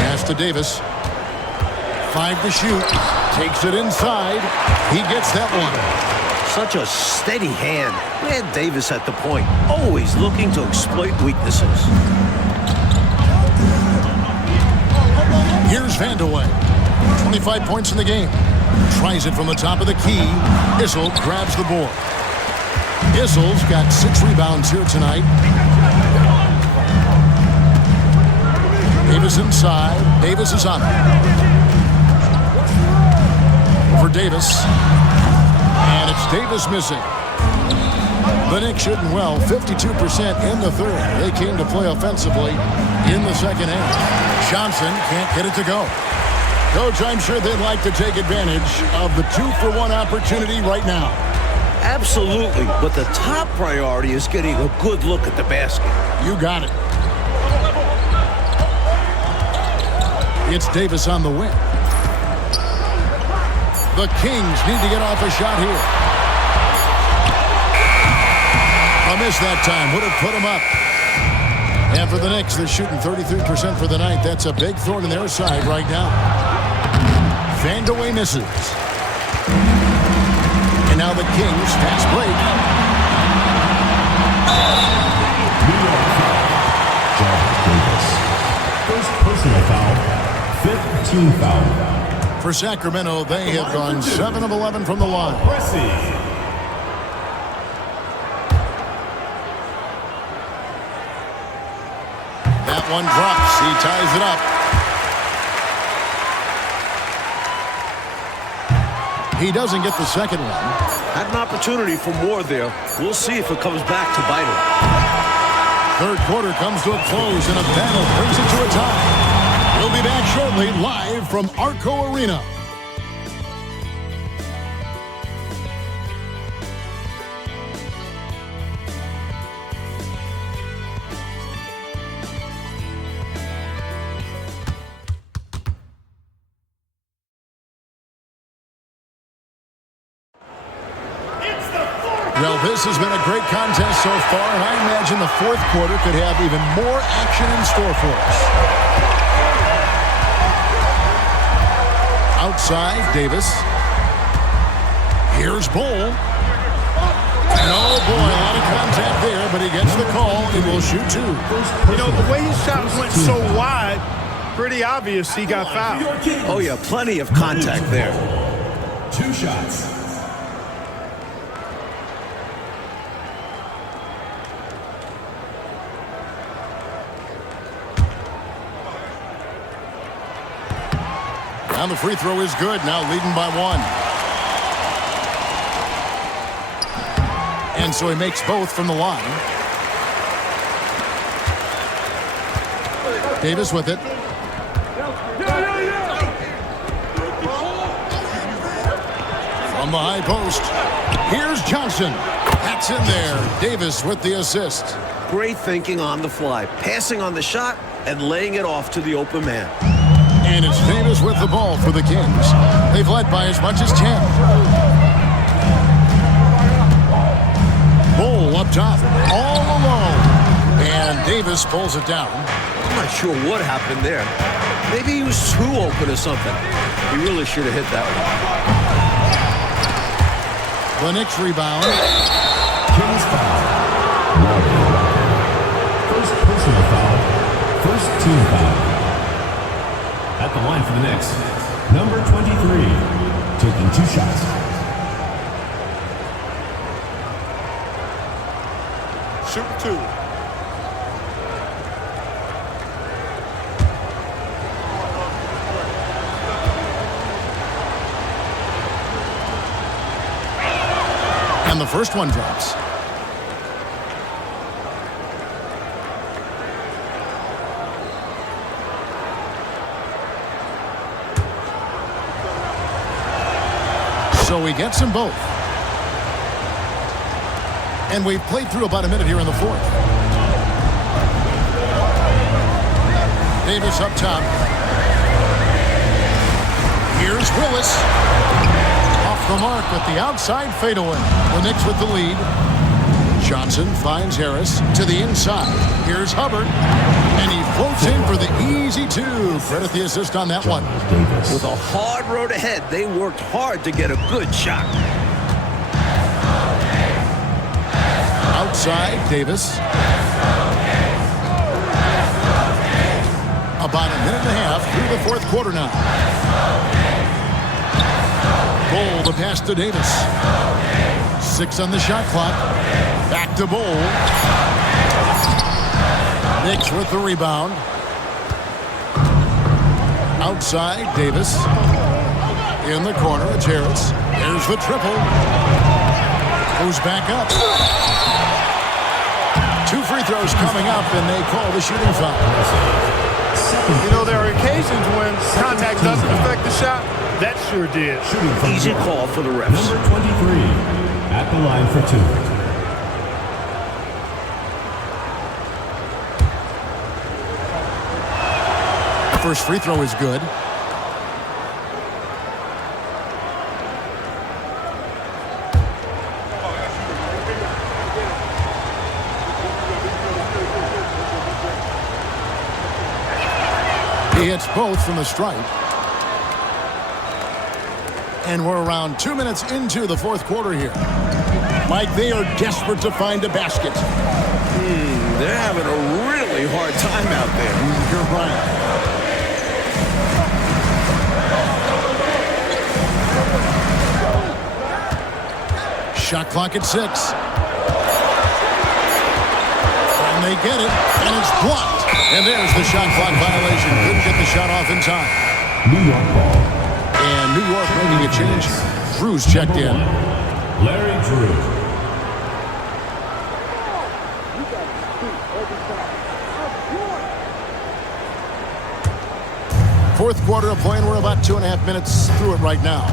Pass to Davis. 5 to shoot. Takes it inside. He gets that one. Such a steady hand. Man, Davis at the point, always looking to exploit weaknesses. Here's Vandeweghe. 25 points in the game. Tries it from the top of the key. Issel grabs the board. Issel's got 6 rebounds here tonight. Davis inside. Davis is on it. For Davis. And it's Davis missing. The Knicks shooting well, 52% in the third. They came to play offensively in the second half. Johnson can't get it to go. Coach, I'm sure they'd like to take advantage of the 2-for-1 opportunity right now. Absolutely, but the top priority is getting a good look at the basket. You got it. It's Davis on the wing. The Kings need to get off a shot here. A miss that time. Would have put him up. And for the Knicks, they're shooting 33% for the night. That's a big thorn in their side right now. Vandeweghe misses. And now the Kings fast break. First personal foul, 5th team foul. For Sacramento, they have gone 7 of 11 from the line. That one drops. He ties it up. He doesn't get the second one. Had an opportunity for more there. We'll see if it comes back to bite him. Third quarter comes to a close, and a battle brings it to a tie. We'll be back shortly, live from Arco Arena. Well, this has been a great contest so far, and I imagine the fourth quarter could have even more action in store for us. Outside, Davis. Here's Bull. No, boy, a lot of contact there, but he gets the call. He will shoot 2. You know, the way his shot went so wide, pretty obvious he got fouled. Oh, yeah, plenty of contact there. 2 shots. And the free throw is good, now leading by 1. And so he makes both from the line. Davis with it. From the high post. Here's Johnson. That's in there. Davis with the assist. Great thinking on the fly. Passing on the shot and laying it off to the open man. And it's Davis with the ball for the Kings. They've led by as much as 10. Bull up top, all alone. And Davis pulls it down. I'm not sure what happened there. Maybe he was too open or something. He really should have hit that one. The Knicks rebound. Kings foul. First personal foul, 1st team foul. At the line for the Knicks, number 23, taking 2 shots. Shoot 2. And the first one drops. So he gets them both. And we've played through about a minute here in the fourth. Davis up top. Here's Willis. Off the mark with the outside fadeaway. The Knicks with the lead. Johnson finds Harris to the inside. Here's Hubbard. And he floats in for the easy two. Credit the assist on that one. With a hard road ahead, they worked hard to get a good shot. Outside, Davis. About a minute and a half through the fourth quarter now. Bol, the pass to Davis. 6 on the shot clock. Back to Bol. Knicks with the rebound. Outside, Davis. In the corner, it's Harris. There's the triple. Goes back up. 2 free throws coming up, and they call the shooting foul. You know, there are occasions when contact doesn't affect the shot. That sure did. Easy call for the refs. Number 23 at the line for 2. First free throw is good. He hits both from the stripe. And we're around 2 minutes into the fourth quarter here. Mike, they are desperate to find a basket. They're having a really hard time out there. You're right. Shot clock at 6. And they get it, and it's blocked. And there's the shot clock violation. Couldn't get the shot off in time. New York ball. And New York making a change. Drew's checked in. Larry Drew. Fourth quarter of play, and we're about 2.5 minutes through it right now.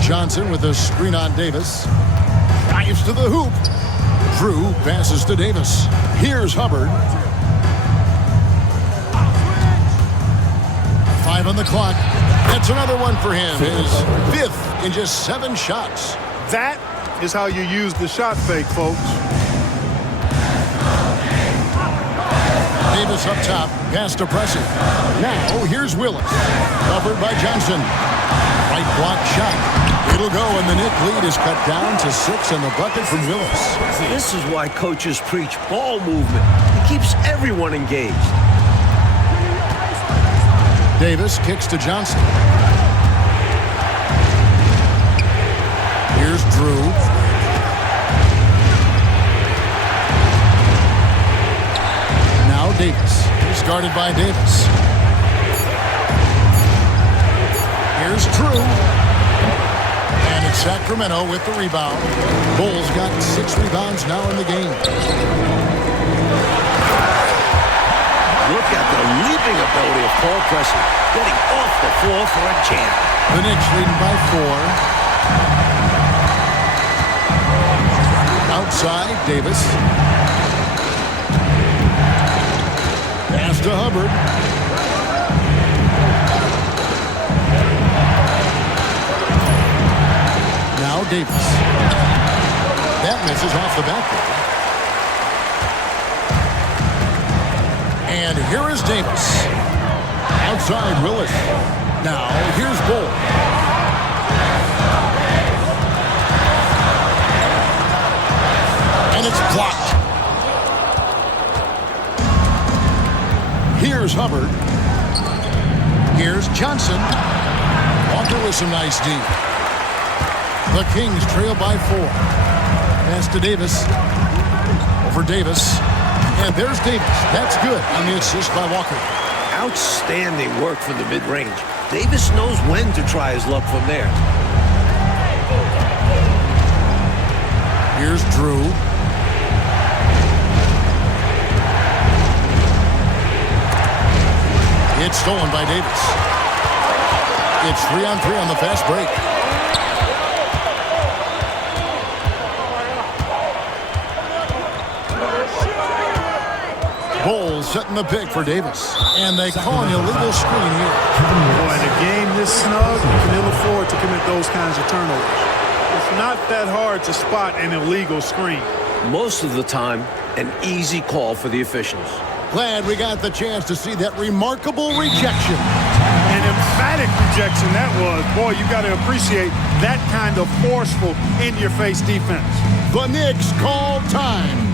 Johnson with a screen on Davis. Drives to the hoop. Drew passes to Davis. Here's Hubbard. 5 on the clock. That's another one for him. His 5th in just 7 shots. That is how you use the shot fake, folks. Davis up top. Pass to Pressing. Now here's Willis. Covered by Johnson. Right block shot. It'll go, and the Knicks lead is cut down to 6 on the bucket from Willis. This is why coaches preach ball movement. It keeps everyone engaged. Davis kicks to Johnson. Here's Drew. Now Davis. He's guarded by Davis. Here's Drew. And it's Sacramento with the rebound. Bol's got 6 rebounds now in the game. Look at the leaping ability of Paul Pressing, getting off the floor for a jam. The Knicks leading by 4. Outside, Davis. Pass to Hubbard. Now Davis. That misses off the backboard. And here is Davis. Outside Willis. Now here's Bol. And it's blocked. Here's Hubbard. Here's Johnson. Walker with some nice D. The Kings trail by 4. Pass to Davis. Over Davis. And there's Davis. That's good on the assist by Walker. Outstanding work from the mid-range. Davis knows when to try his luck from there. Here's Drew. It's stolen by Davis. It's 3-on-3 on the fast break. Bowles setting the pick for Davis. And they call an illegal screen here. Boy, in a game this snug, you can ill afford to commit those kinds of turnovers. It's not that hard to spot an illegal screen. Most of the time, an easy call for the officials. Glad we got the chance to see that remarkable rejection. An emphatic rejection that was. Boy, you got to appreciate that kind of forceful, in-your-face defense. The Knicks call time.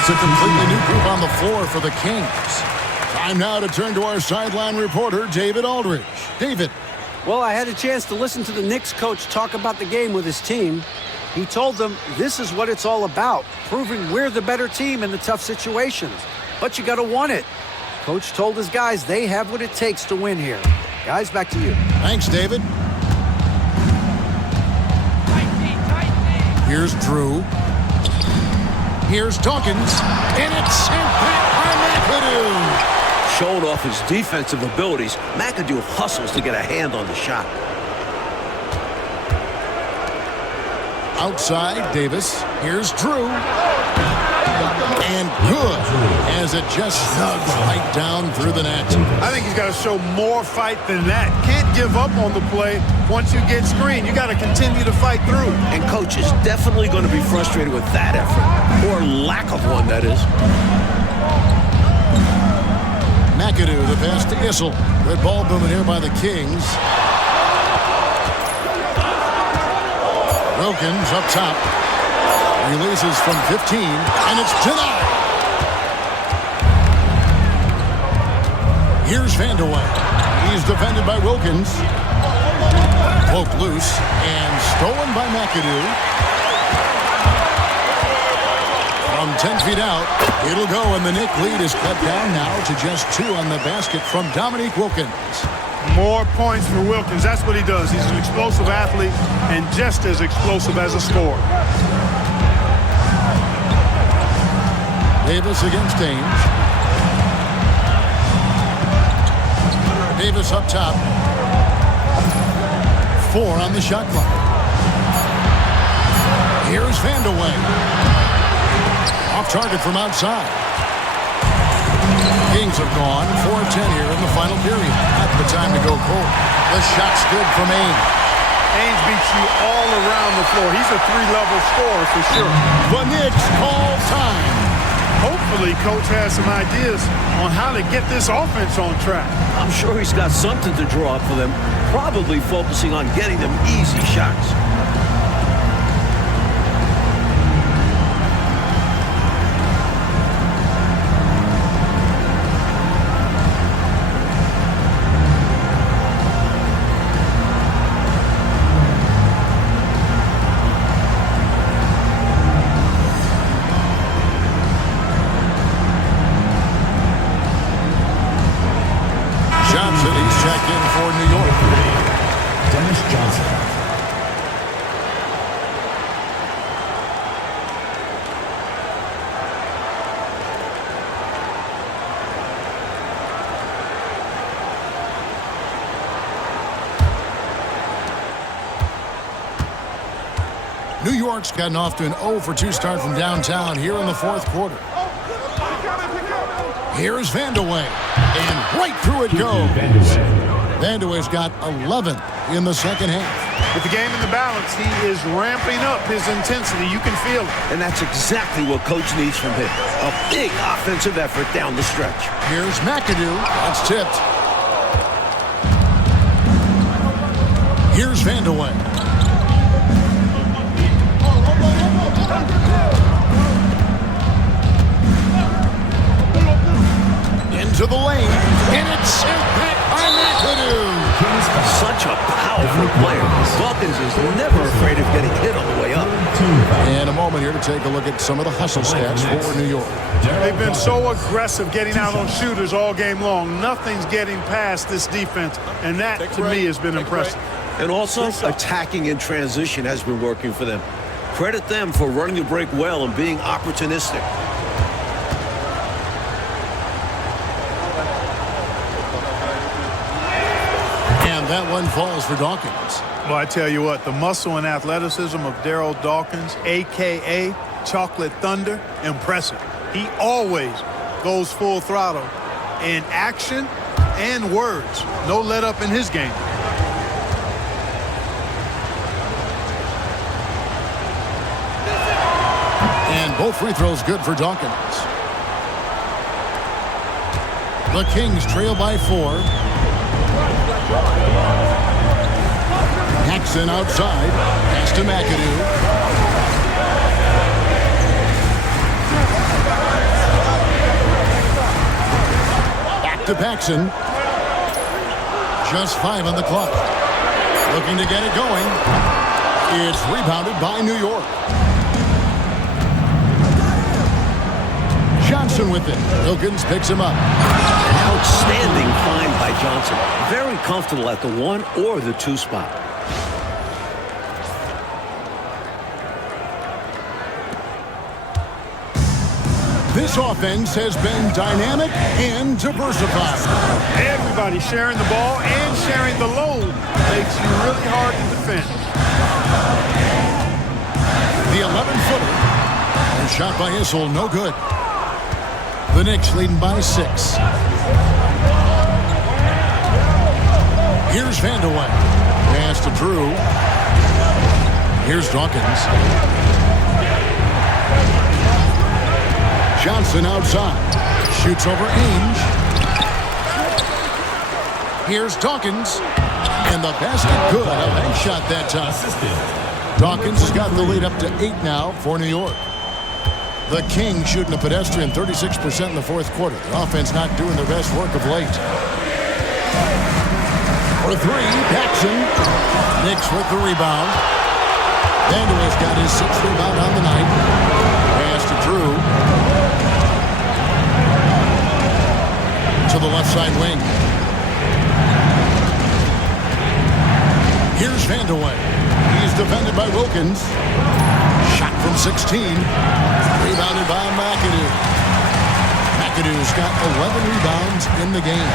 It's a completely new group on the floor for the Kings. Time now to turn to our sideline reporter, David Aldridge. David. Well, I had a chance to listen to the Knicks coach talk about the game with his team. He told them this is what it's all about, proving we're the better team in the tough situations. But you got to want it. Coach told his guys they have what it takes to win here. Guys, back to you. Thanks, David. Here's Drew. Here's Dawkins. And it's sent back by McAdoo. Showing off his defensive abilities, McAdoo hustles to get a hand on the shot. Outside, Davis. Here's Drew. And good, as it just snugs right down through the net. I think he's got to show more fight than that. Can't give up on the play once you get screened. You got to continue to fight through. And coach is definitely going to be frustrated with that effort, or lack of one, that is. McAdoo, the pass to Issel. Good ball movement here by the Kings. Wilkins up top. Releases from 15, and it's denied. Here's Vandeweghe. He's defended by Wilkins. Poked loose and stolen by McAdoo. From 10 feet out, it'll go, and the Knicks lead is cut down now to just 2 on the basket from Dominique Wilkins. More points for Wilkins. That's what he does. He's an explosive athlete and just as explosive as a scorer. Davis against Ainge. Davis up top. 4 on the shot clock. Here's Vandeweghe. Off target from outside. Kings have gone 4 of 10 here in the final period. At the time to go cold. The shot's good from Ainge. Ainge beats you all around the floor. He's a 3-level scorer for sure. The Knicks call time. Hopefully, Coach has some ideas on how to get this offense on track. I'm sure he's got something to draw up for them, probably focusing on getting them easy shots. New York's gotten off to an 0 for 2 start from downtown here in the fourth quarter. Here's Vandeweghe, and right through it goes. Vandeweghe's got 11 in the second half. With the game in the balance, he is ramping up his intensity. You can feel it. And that's exactly what Coach needs from him. A big offensive effort down the stretch. Here's McAdoo. That's tipped. Here's Vandeweghe. Into the lane, and it's impact by McAdoo. Such a powerful player. Dawkins is never afraid of getting hit on the way up. And a moment here to take a look at some of the hustle stats for New York. They've been so aggressive getting out on shooters all game long. Nothing's getting past this defense, and that, to me, has been impressive. And also, attacking in transition has been working for them. Credit them for running the break well and being opportunistic. That one falls for Dawkins. Well, I tell you what, the muscle and athleticism of Daryl Dawkins, a.k.a. Chocolate Thunder, impressive. He always goes full throttle in action and words. No let up in his game. And both free throws good for Dawkins. The Kings trail by 4. Paxson outside. Pass to McAdoo. Back to Paxson. Just 5 on the clock. Looking to get it going. It's rebounded by New York. Johnson with it. Wilkins picks him up. Outstanding find by Johnson. Very comfortable at the 1 or the 2 spot. This offense has been dynamic and diversified. Everybody sharing the ball and sharing the load makes you really hard to defend. The 11-footer. And shot by Issel, no good. The Knicks leading by 6. Here's Vandeweghe. Pass to Drew. Here's Dawkins. Johnson outside. Shoots over Ainge. Here's Dawkins. And the basket good. A bank shot that time. Dawkins has got the lead up to 8 now for New York. The Kings shooting a pedestrian 36% in the fourth quarter. The offense not doing their best work of late. For 3, Paxson. Knicks with the rebound. Vandeweghe's got his 6th rebound on the night. Pass to Drew. To the left side wing. Here's Vandeweghe. He's defended by Wilkins. Shot from 16. Rebounded by McAdoo. McAdoo's got 11 rebounds in the game.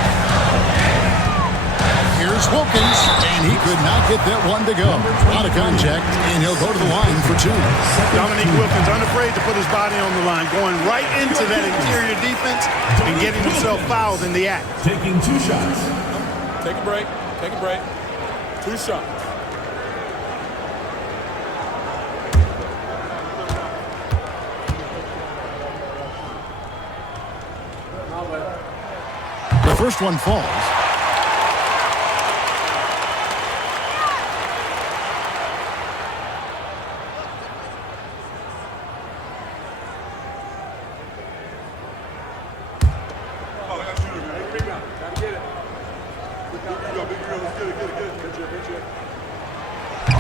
Here's Wilkins, and he could not get that one to go. Out of contact, and he'll go to the line for 2. Dominique Wilkins unafraid to put his body on the line, going right into that interior defense and getting himself fouled in the act. Taking 2 shots. Take a break. Take a break. 2 shots. The first one falls.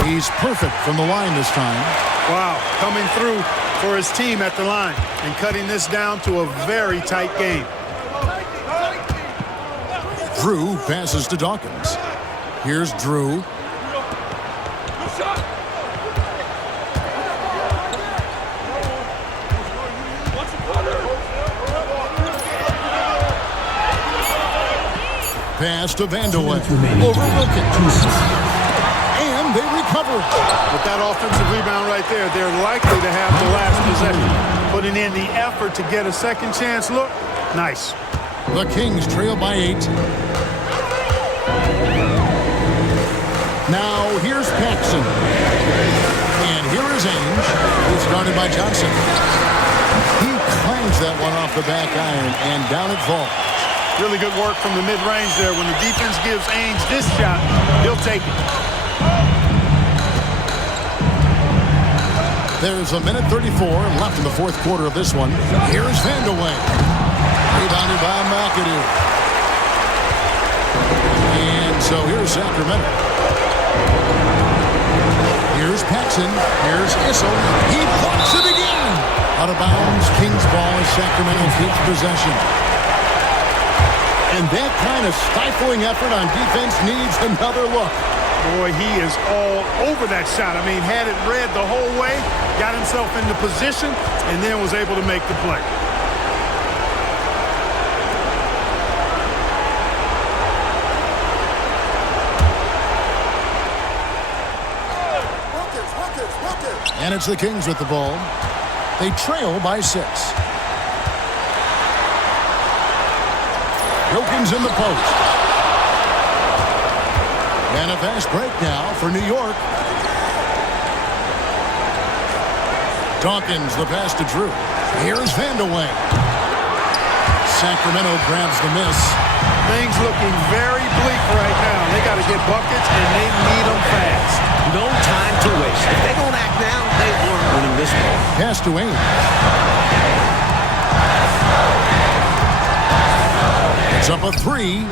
He's perfect from the line this time. Wow, coming through for his team at the line and cutting this down to a very tight game. Drew passes to Dawkins. Here's Drew. Pass to Vandeweghe. Over Wilkins. And they recover. recover. With that offensive rebound right there, they're likely to have the last possession. Putting in the effort to get a second chance look. Nice. The Kings trail by 8. Now here's Paxson. And here is Ainge. It's guarded by Johnson. He clangs that one off the back iron, and down it falls. Really good work from the mid-range there. When the defense gives Ainge this shot, he'll take it. There's a minute 34 left in the fourth quarter of this one. Here's Vandeweghe. Rebounded by McAdoo. And so here's Sacramento. Here's Paxson. Here's Issel. He blocks it again. Out of bounds. Kings ball as Sacramento keeps possession. And that kind of stifling effort on defense needs another look. Boy, he is all over that shot. I mean, had it read the whole way, got himself into position, and then was able to make the play. And it's the Kings with the ball. They trail by 6. Wilkins in the post. And a fast break now for New York. Dawkins, the pass to Drew. Here's Vandeweghe. Sacramento grabs the miss. Things looking very bleak right now. They got to get buckets, and they need them fast. No time to waste. If they don't act now, they aren't winning this ball. Pass to Ainge. It's up a 3.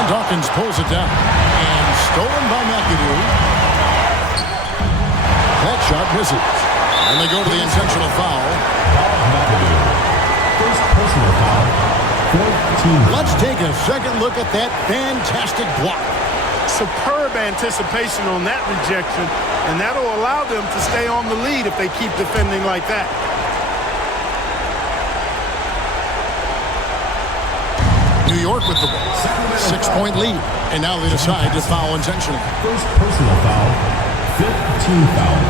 And Dawkins pulls it down. And stolen by McAdoo. That shot misses. And they go to the intentional foul. First personal foul. 14. Let's take a second look at that fantastic block. Superb anticipation on that rejection, and that'll allow them to stay on the lead if they keep defending like that. New York with the ball. 6-point lead. And now they decide to foul intentionally. First personal foul. 15 foul.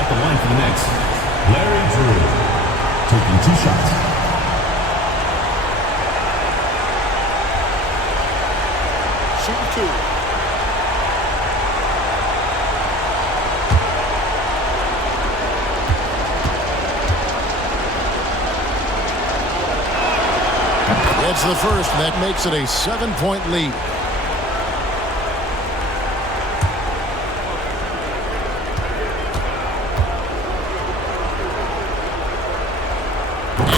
At the line for the Knicks, Larry Drew, taking 2 shots. Shooting 2. It's the first, and that makes it a 7-point lead.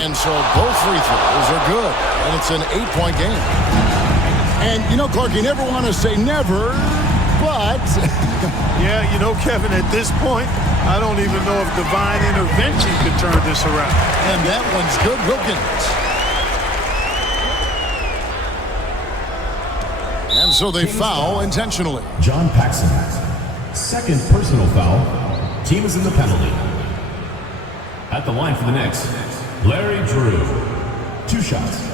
And so both free throws are good, and it's an 8-point game. And, you know, Clark, you never want to say never, but... Yeah, you know, Kevin, at this point, I don't even know if divine intervention could turn this around. And that one's good. Wilkins. And so they foul intentionally. John Paxson. Second personal foul. Team is in the penalty. At the line for the Knicks, Larry Drew. 2 shots.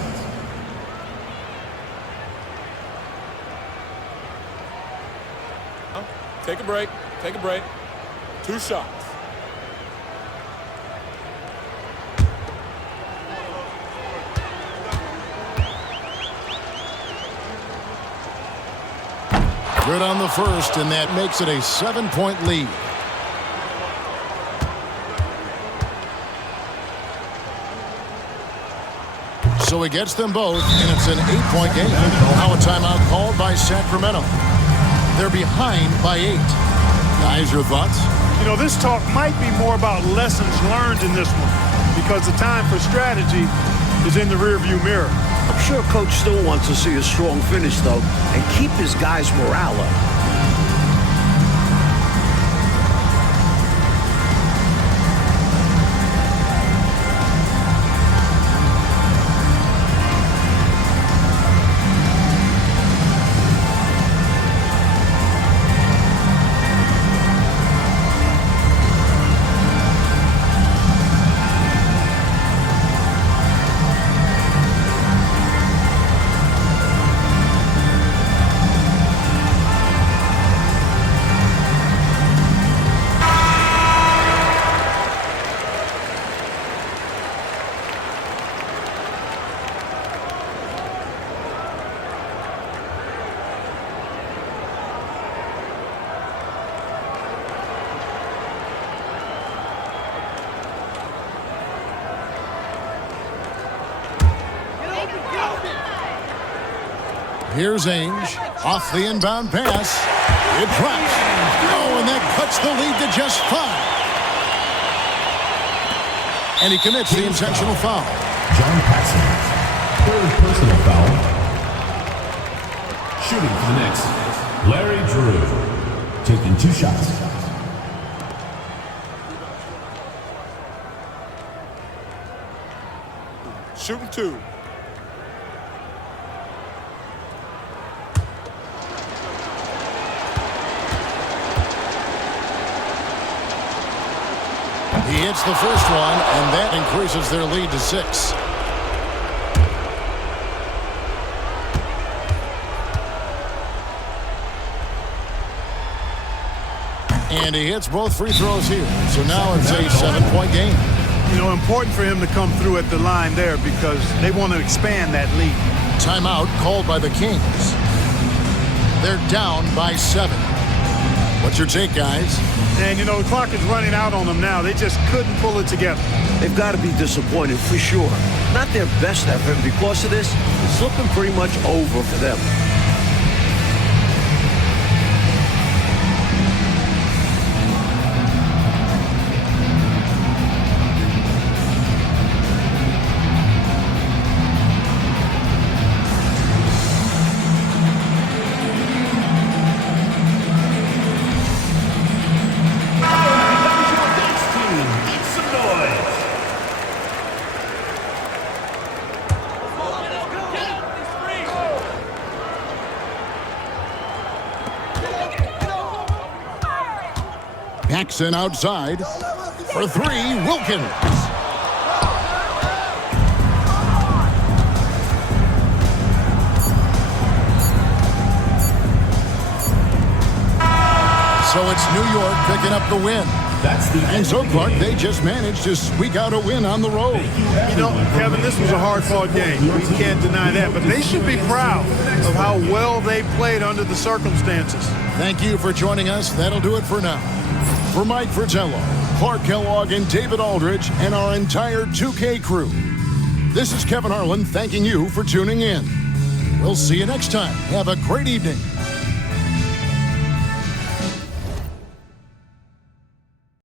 Take a break. Take a break. 2 shots. Good on the first, and that makes it a 7-point lead. So he gets them both, and it's an 8-point game. Now a timeout called by Sacramento. They're behind by 8. Guys, your thoughts? You know, this talk might be more about lessons learned in this one because the time for strategy is in the rearview mirror. I'm sure Coach still wants to see a strong finish, though, and keep his guys' morale up. Here's Ainge off the inbound pass. It drops. Oh, and that cuts the lead to just 5. And he commits the intentional foul. John Paxson, third personal foul. Shooting for the Knicks, Larry Drew, taking 2 shots. Shooting 2. He hits the first one, and that increases their lead to 6. And he hits both free throws here. So now it's a 7-point game. You know, important for him to come through at the line there because they want to expand that lead. Timeout called by the Kings. They're down by 7. What's your take, guys? And, you know, the clock is running out on them now. They just couldn't pull it together. They've got to be disappointed for sure. Not their best effort. Because of this, it's looking pretty much over for them. Paxson outside for 3. Wilkins. So it's New York picking up the win. That's the And so, Clark, they just managed to squeak out a win on the road. You know, Kevin, this was a hard-fought game. We can't deny that. But they should be proud of how well they played under the circumstances. Thank you for joining us. That'll do it for now. For Mike Fratello, Clark Kellogg, and David Aldridge, and our entire 2K crew, this is Kevin Harlan thanking you for tuning in. We'll see you next time. Have a great evening.